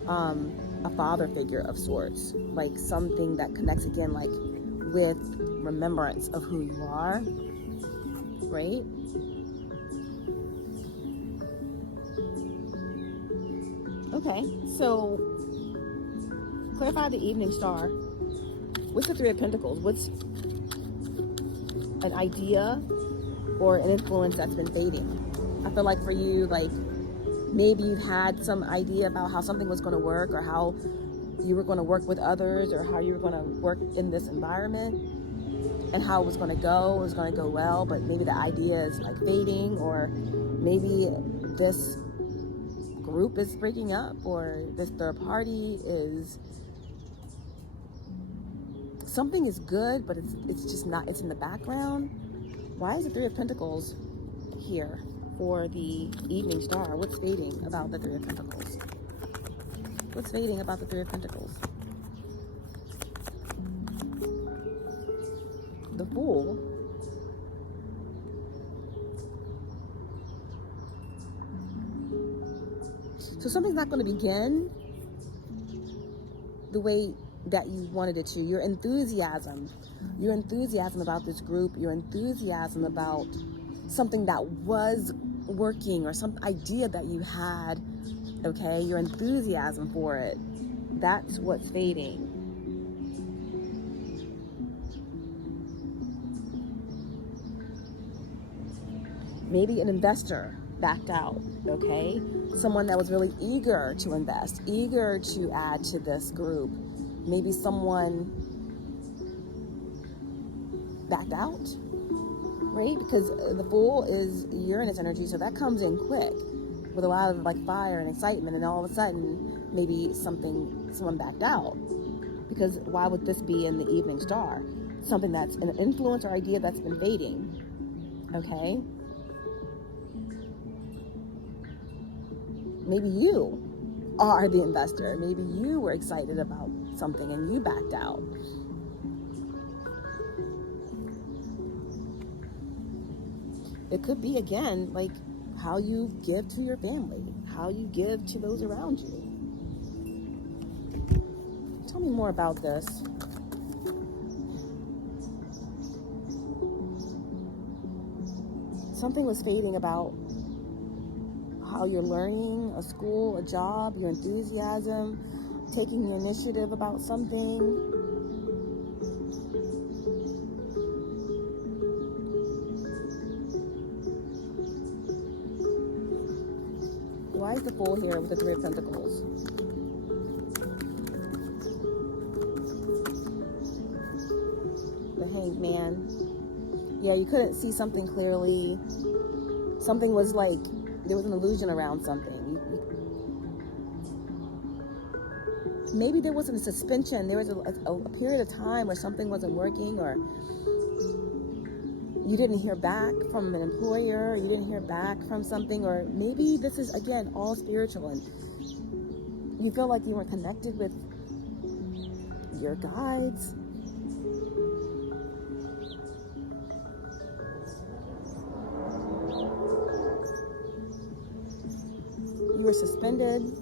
a father figure of sorts, like something that connects again, like with remembrance of who you are, right? Okay, so clarify the evening star. What's the Three of Pentacles? What's an idea or an influence that's been fading? I feel like for you, like maybe you've had some idea about how something was going to work, or how you were going to work with others, or how you were going to work in this environment. and how it was going to go. It was going to go well, but maybe the idea is like fading, or maybe this group is breaking up, or this third party is, something is good, but it's just not, it's in the background. Why is the Three of Pentacles here for the evening star? What's fading about the Three of Pentacles? What's fading about the Three of Pentacles? The Fool. So something's not going to begin the way that you wanted it to. Your enthusiasm about this group, your enthusiasm about something that was working, or some idea that you had, okay? Your enthusiasm for it, that's what's fading. Maybe an investor backed out, okay? Someone that was really eager to invest, eager to add to this group. Maybe someone backed out, right? Because the Fool is Uranus energy, so that comes in quick with a lot of like fire and excitement, and all of a sudden maybe someone backed out. Because why would this be in the evening star? Something that's an influence or idea that's been fading, okay? Maybe you are the investor. Maybe you were excited about something and you backed out. It could be, again, like how you give to your family, how you give to those around you. Tell me more about this. Something was fading about how you're learning, a school, a job, your enthusiasm, taking the initiative about something. Why is the Fool here with the Three of Pentacles? The Hanged Man. Yeah, you couldn't see something clearly. Something was like, there was an illusion around something. Maybe there wasn't a suspension. There was a period of time where something wasn't working, or you didn't hear back from an employer, you didn't hear back from something, or maybe this is, again, all spiritual, and you feel like you weren't connected with your guides. You were suspended.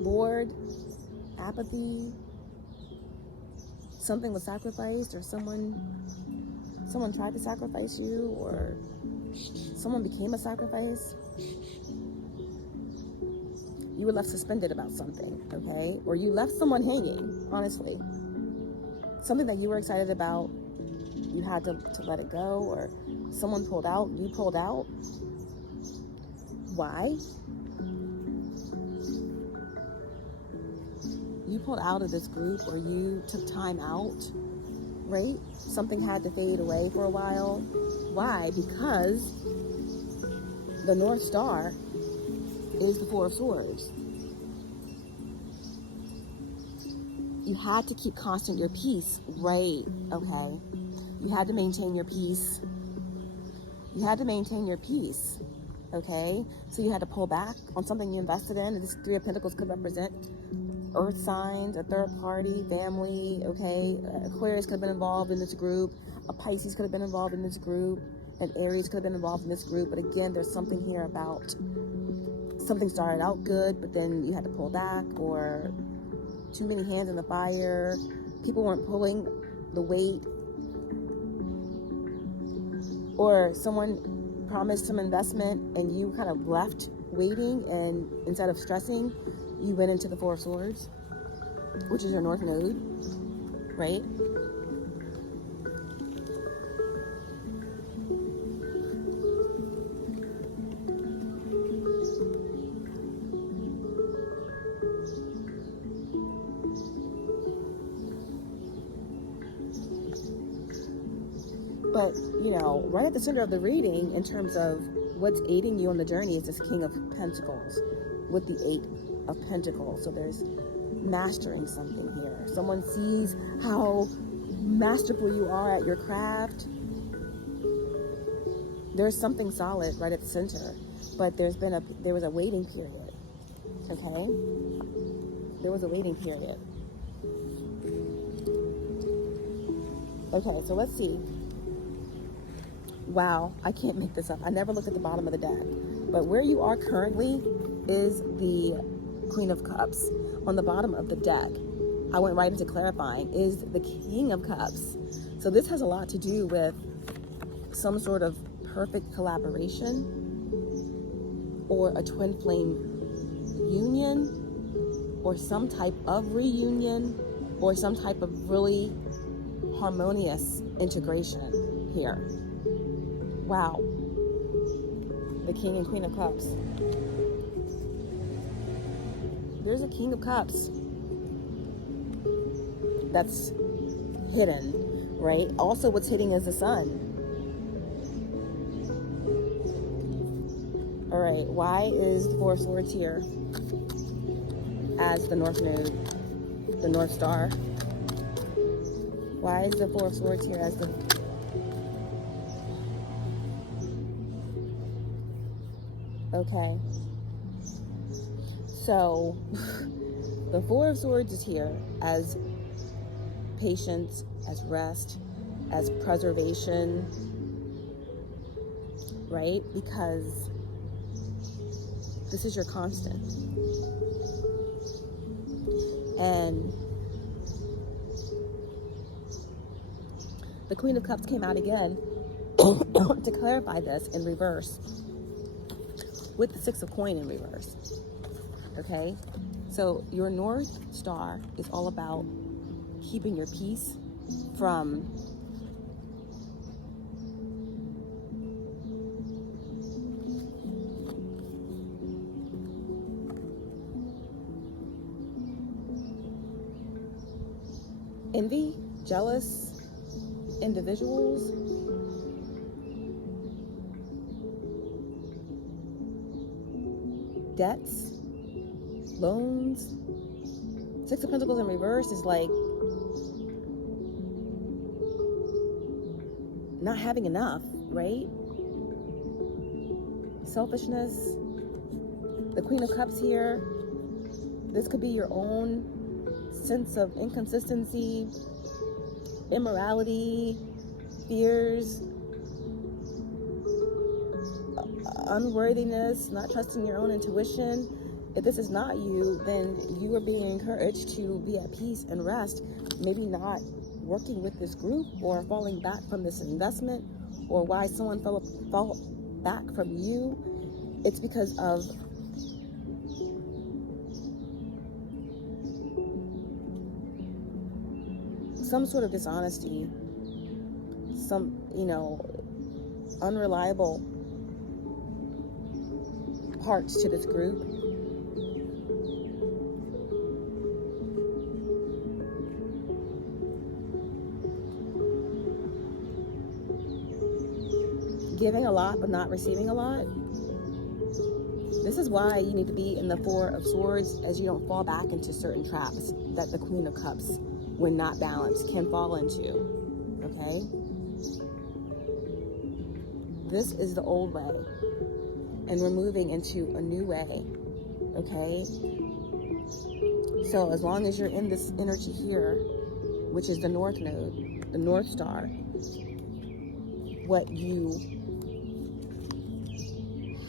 Bored, apathy. Something was sacrificed, or someone tried to sacrifice you, or someone became a sacrifice. You were left suspended about something, okay? Or you left someone hanging, honestly. Something that you were excited about, you had to let it go, or someone pulled out, you pulled out. Why? You pulled out of this group, or you took time out, right? Something had to fade away for a while. Why? Because the North Star is the Four of Swords. You had to keep constant your peace, right? Okay. You had to maintain your peace. You had to maintain your peace, okay? So you had to pull back on something you invested in. This Three of Pentacles could represent earth signs, a third party, family, okay? Aquarius could have been involved in this group. A Pisces could have been involved in this group. An Aries could have been involved in this group. But again, there's something here about something started out good, but then you had to pull back, or too many hands in the fire. People weren't pulling the weight. Or someone promised some investment and you kind of left waiting, and instead of stressing, you went into the Four of Swords, which is your North Node, right? But, you know, right at the center of the reading, in terms of what's aiding you on the journey, is this King of Pentacles with the 8 of Pentacles. So there's mastering something here. Someone sees how masterful you are at your craft. There's something solid right at the center, but there was a waiting period. Okay, there was a waiting period. Okay, so let's see. Wow, I can't make this up. I never looked at the bottom of the deck, but where you are currently is the Queen of Cups. On the bottom of the deck, I went right into clarifying, is the King of Cups. So this has a lot to do with some sort of perfect collaboration or a twin flame union or some type of reunion or some type of really harmonious integration here. Wow. The King and Queen of Cups. There's a King of Cups that's hidden, right? Also, what's hidden is the Sun. All right, why is the Four of Swords here as the North Node, the North Star? Why is the Four of Swords here as the... Okay. So, the Four of Swords is here as patience, as rest, as preservation, right? Because this is your constant. And the Queen of Cups came out again to clarify this in reverse with the Six of Coins in reverse. Okay? So your North Star is all about keeping your peace from envy, jealous individuals, debts, loans. Six of Pentacles in reverse is like not having enough, right? Selfishness. The Queen of Cups here. This could be your own sense of inconsistency, immorality, fears, unworthiness, not trusting your own intuition. If this is not you, then you are being encouraged to be at peace and rest, maybe not working with this group or falling back from this investment, or why someone fell back from you. It's because of some sort of dishonesty, some, unreliable parts to this group. Giving a lot but not receiving a lot. This is why you need to be in the Four of Swords, as you don't fall back into certain traps that the Queen of Cups, when not balanced, can fall into. Okay? This is the old way, and we're moving into a new way. Okay? So as long as you're in this energy here, which is the North Node, the North Star, what you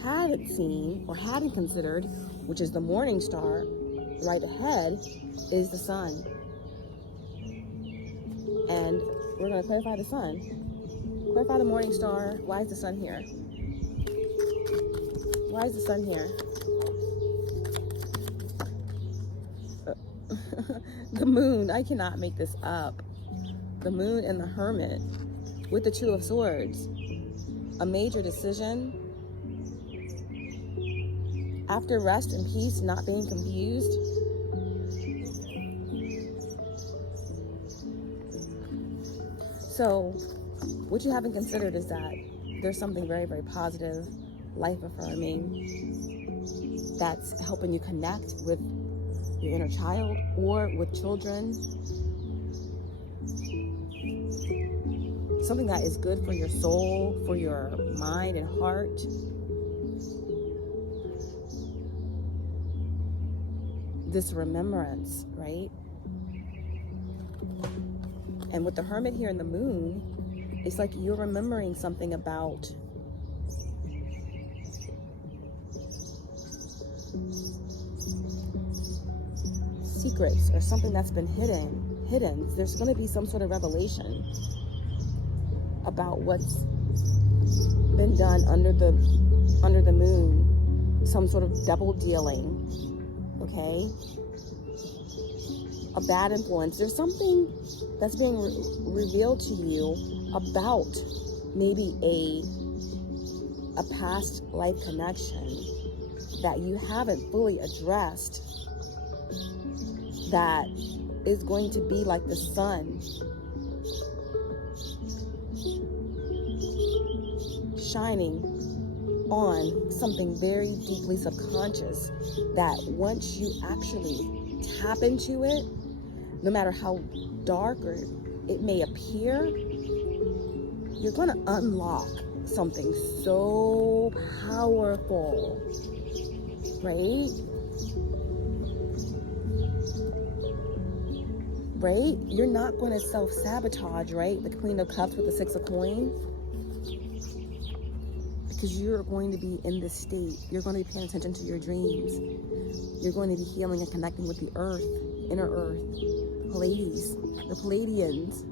haven't seen or hadn't considered, which is the Morning Star right ahead, is the Sun. And we're going to clarify the Sun. Clarify the Morning Star. Why is the Sun here? Why is the Sun here? The Moon. I cannot make this up. The Moon and the Hermit with the Two of Swords. A major decision. After rest and peace, not being confused. So what you haven't considered is that there's something very, very positive, life affirming, that's helping you connect with your inner child or with children. Something that is good for your soul, for your mind and heart. This remembrance, right? And with the Hermit here in the Moon, it's like you're remembering something about secrets or something that's been hidden. There's going to be some sort of revelation about what's been done under the moon, some sort of double dealing, okay? A bad influence. There's something that's being revealed to you about maybe a past life connection that you haven't fully addressed, that is going to be like the sun shining on something very deeply subconscious, that once you actually tap into it, no matter how dark or it may appear, you're going to unlock something so powerful, right? Right? You're not going to self-sabotage, right? The Queen of Cups with the Six of Coins. Because you're going to be in this state. You're going to be paying attention to your dreams. You're going to be healing and connecting with the earth, inner earth, Pleiades, the Pleiadians,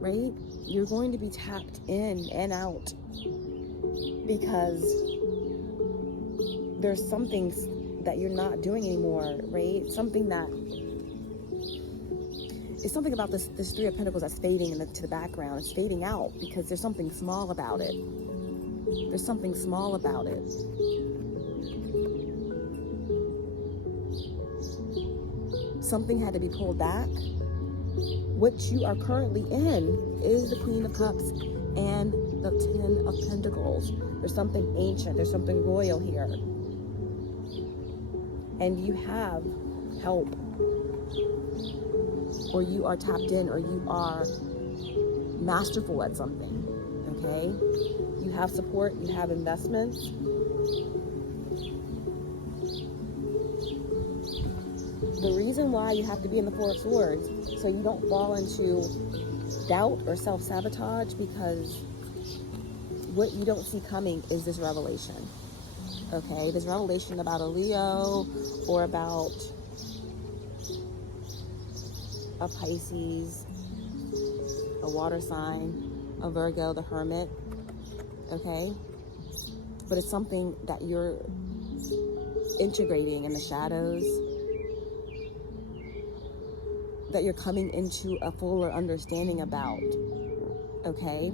right? You're going to be tapped in and out because there's something that you're not doing anymore, right? Something that it's something about this Three of Pentacles that's fading into the background. It's fading out because there's something small about it. There's something small about it. Something had to be pulled back. What you are currently in is the Queen of Cups and the Ten of Pentacles. There's something ancient. There's something royal here. And you have help. Or you are tapped in, or you are masterful at something. Okay? You have support, you have investments. The reason why you have to be in the Four of Swords, so you don't fall into doubt or self-sabotage, because what you don't see coming is this revelation. Okay? This revelation about a Leo or about a Pisces, a water sign, a Virgo, the Hermit. Okay? But it's something that you're integrating in the shadows, that you're coming into a fuller understanding about. Okay?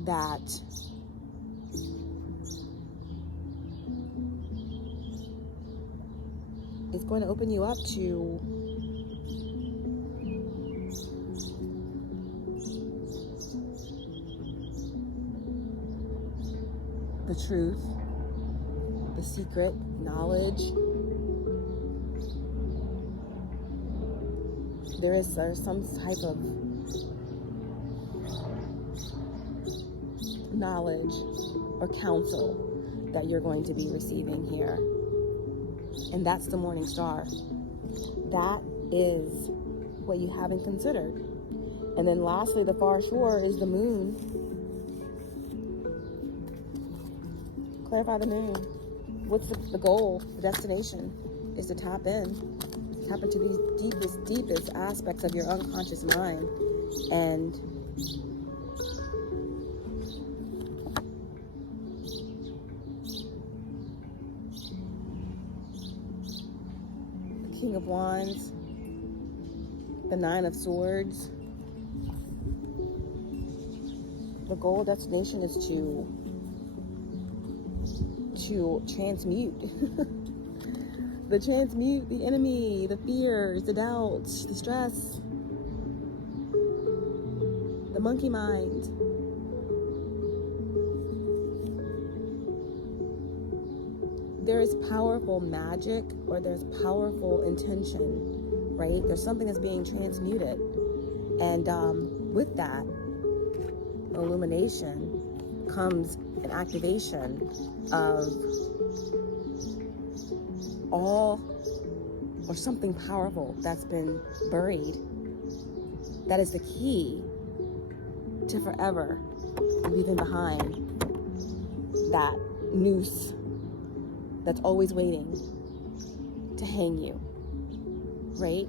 That it's going to open you up to the truth, the secret, knowledge. There's some type of knowledge or counsel that you're going to be receiving here. And that's the morning star. That is what you haven't considered. And then lastly, the far shore is the moon. Clarify the moon. What's the goal, the destination, is to tap in. Tap into these deepest aspects of your unconscious mind. And King of Wands, the Nine of Swords. The goal destination is to transmute The transmute the enemy, the fears, the doubts, the stress, the monkey mind. There is powerful magic, or there's powerful intention, right? There's something that's being transmuted. And with that illumination comes an activation of all or something powerful that's been buried. That is the key to forever leaving behind that noose that's always waiting to hang you, right?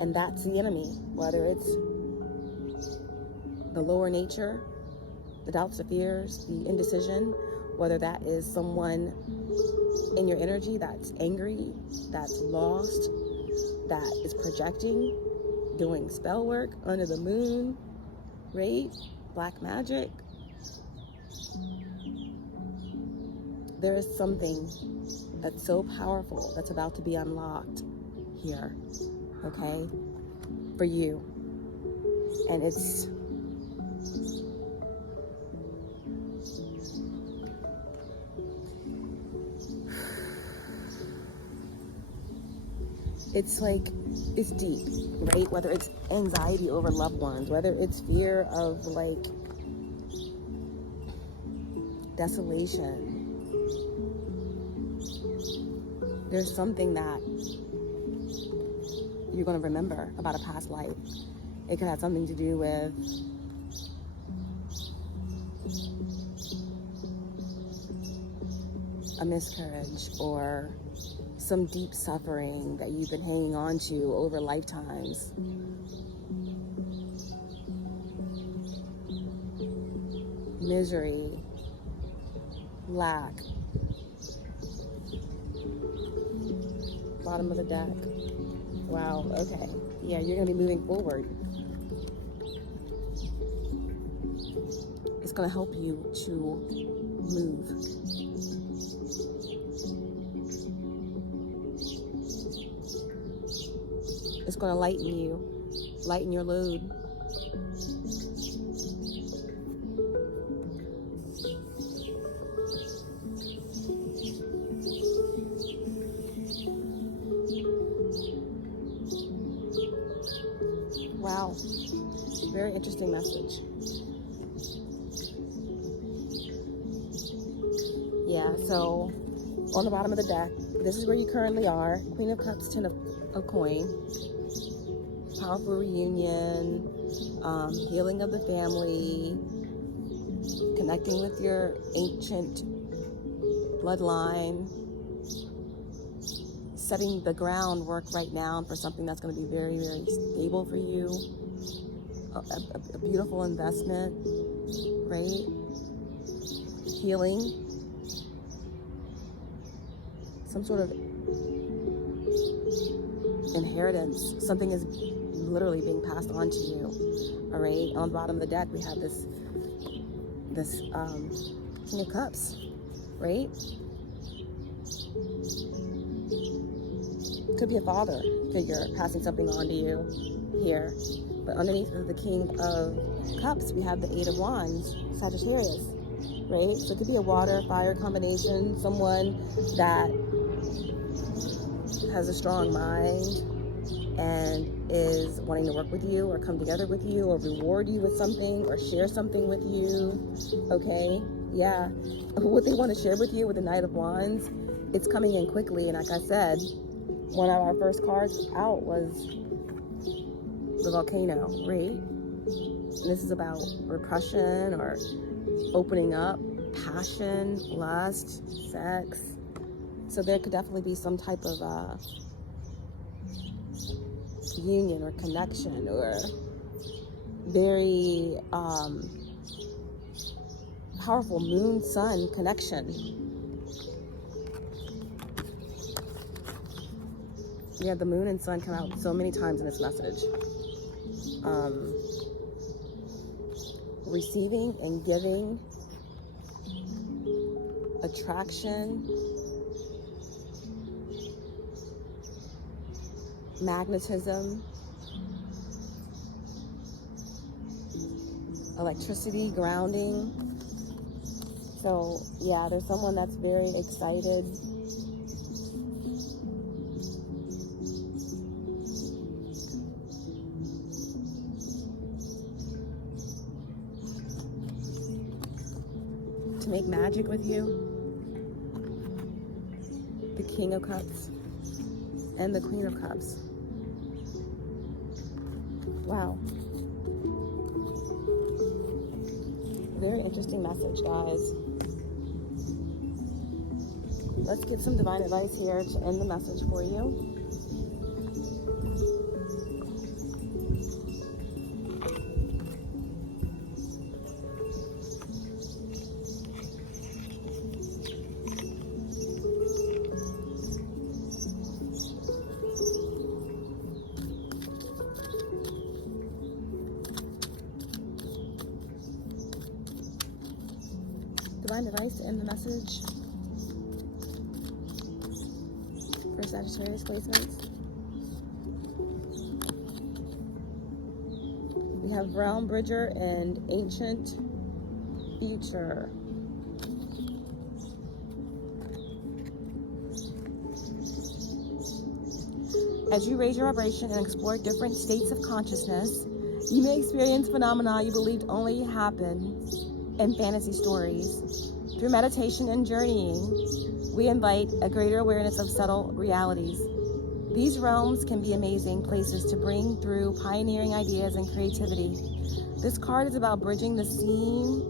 And that's the enemy, whether it's the lower nature, the doubts, the fears, the indecision, whether that is someone in your energy that's angry, that's lost, that is projecting, doing spell work under the moon, right? Black magic. There is something that's so powerful that's about to be unlocked here, okay, for you. And it's like, it's deep, right? Whether it's anxiety over loved ones, whether it's fear of like desolation. There's something that you're going to remember about a past life. It could have something to do with a miscarriage or some deep suffering that you've been hanging on to over lifetimes. Misery, lack. Bottom of the deck. Wow, okay. Yeah, you're going to be moving forward. It's going to help you to move. It's going to lighten you, lighten your load. Wow, very interesting message. Yeah, so on the bottom of the deck, this is where you currently are. Queen of Cups, Ten of Coin. Powerful reunion, healing of the family, connecting with your ancient bloodline, setting the groundwork right now for something that's going to be very, very stable for you, a beautiful investment, right? Healing, some sort of inheritance, something is literally being passed on to you. All right, on the bottom of the deck we have this King of Cups, right? Could be a father figure passing something on to you here. But underneath of the King of Cups we have the Eight of Wands, Sagittarius, right? So it could be a water fire combination, someone that has a strong mind and is wanting to work with you or come together with you or reward you with something or share something with you, okay? Yeah, what they want to share with you with the Knight of Wands, it's coming in quickly. And like I said, one of our first cards out was the volcano, right? And this is about repression or opening up, passion, lust, sex. So there could definitely be some type of union or connection or very powerful moon-sun connection. Yeah, the moon and sun come out so many times in this message. Receiving and giving, attraction, magnetism, electricity, grounding. So yeah, there's someone that's very excited. To make magic with you. The King of Cups and the Queen of Cups. Wow. Very interesting message, guys. Let's get some divine advice here to end the message for you. Divine advice to end the message for Sagittarius placements. We have Realm Bridger and Ancient Future. As you raise your vibration and explore different states of consciousness, you may experience phenomena you believed only happen in fantasy stories. Through meditation and journeying, we invite a greater awareness of subtle realities. These realms can be amazing places to bring through pioneering ideas and creativity. This card is about bridging the seen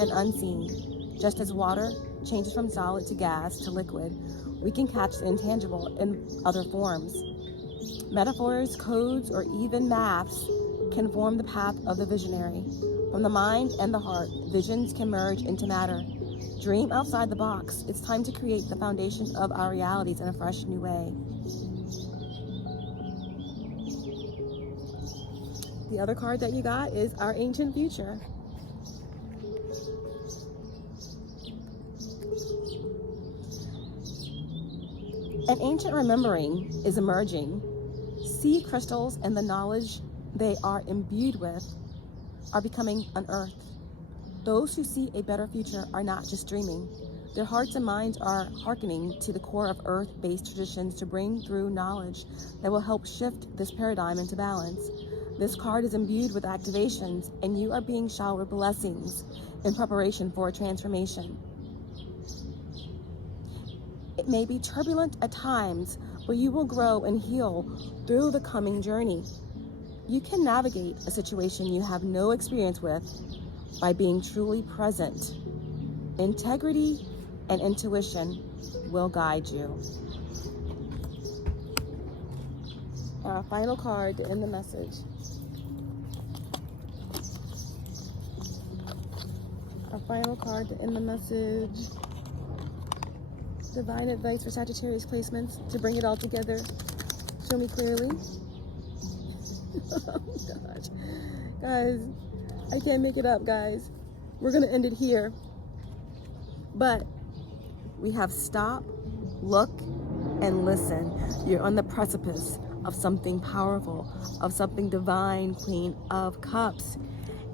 and unseen. Just as water changes from solid to gas to liquid, we can catch the intangible in other forms. Metaphors, codes, or even maths can form the path of the visionary. From the mind and the heart, visions can merge into matter. Dream outside the box. It's time to create the foundation of our realities in a fresh new way. The other card that you got is our Ancient Future. An ancient remembering is emerging. Sea crystals and the knowledge they are imbued with are becoming unearthed. Those who see a better future are not just dreaming. Their hearts and minds are hearkening to the core of earth-based traditions to bring through knowledge that will help shift this paradigm into balance. This card is imbued with activations, and you are being showered blessings in preparation for a transformation. It may be turbulent at times, but you will grow and heal through the coming journey. You can navigate a situation you have no experience with by being truly present. Integrity and intuition will guide you. Our final card to end the message. Our final card to end the message. Divine advice for Sagittarius placements to bring it all together. Show me clearly. Oh gosh. Guys, I can't make it up, guys. We're going to end it here. But we have stop, look, and listen. You're on the precipice of something powerful, of something divine, Queen of Cups.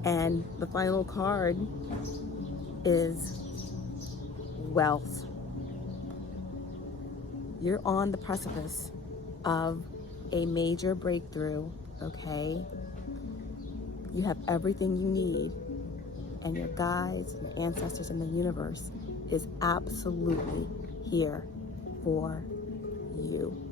And the final card is wealth. You're on the precipice of a major breakthrough, okay? You have everything you need, and your guides, your ancestors, and the universe is absolutely here for you.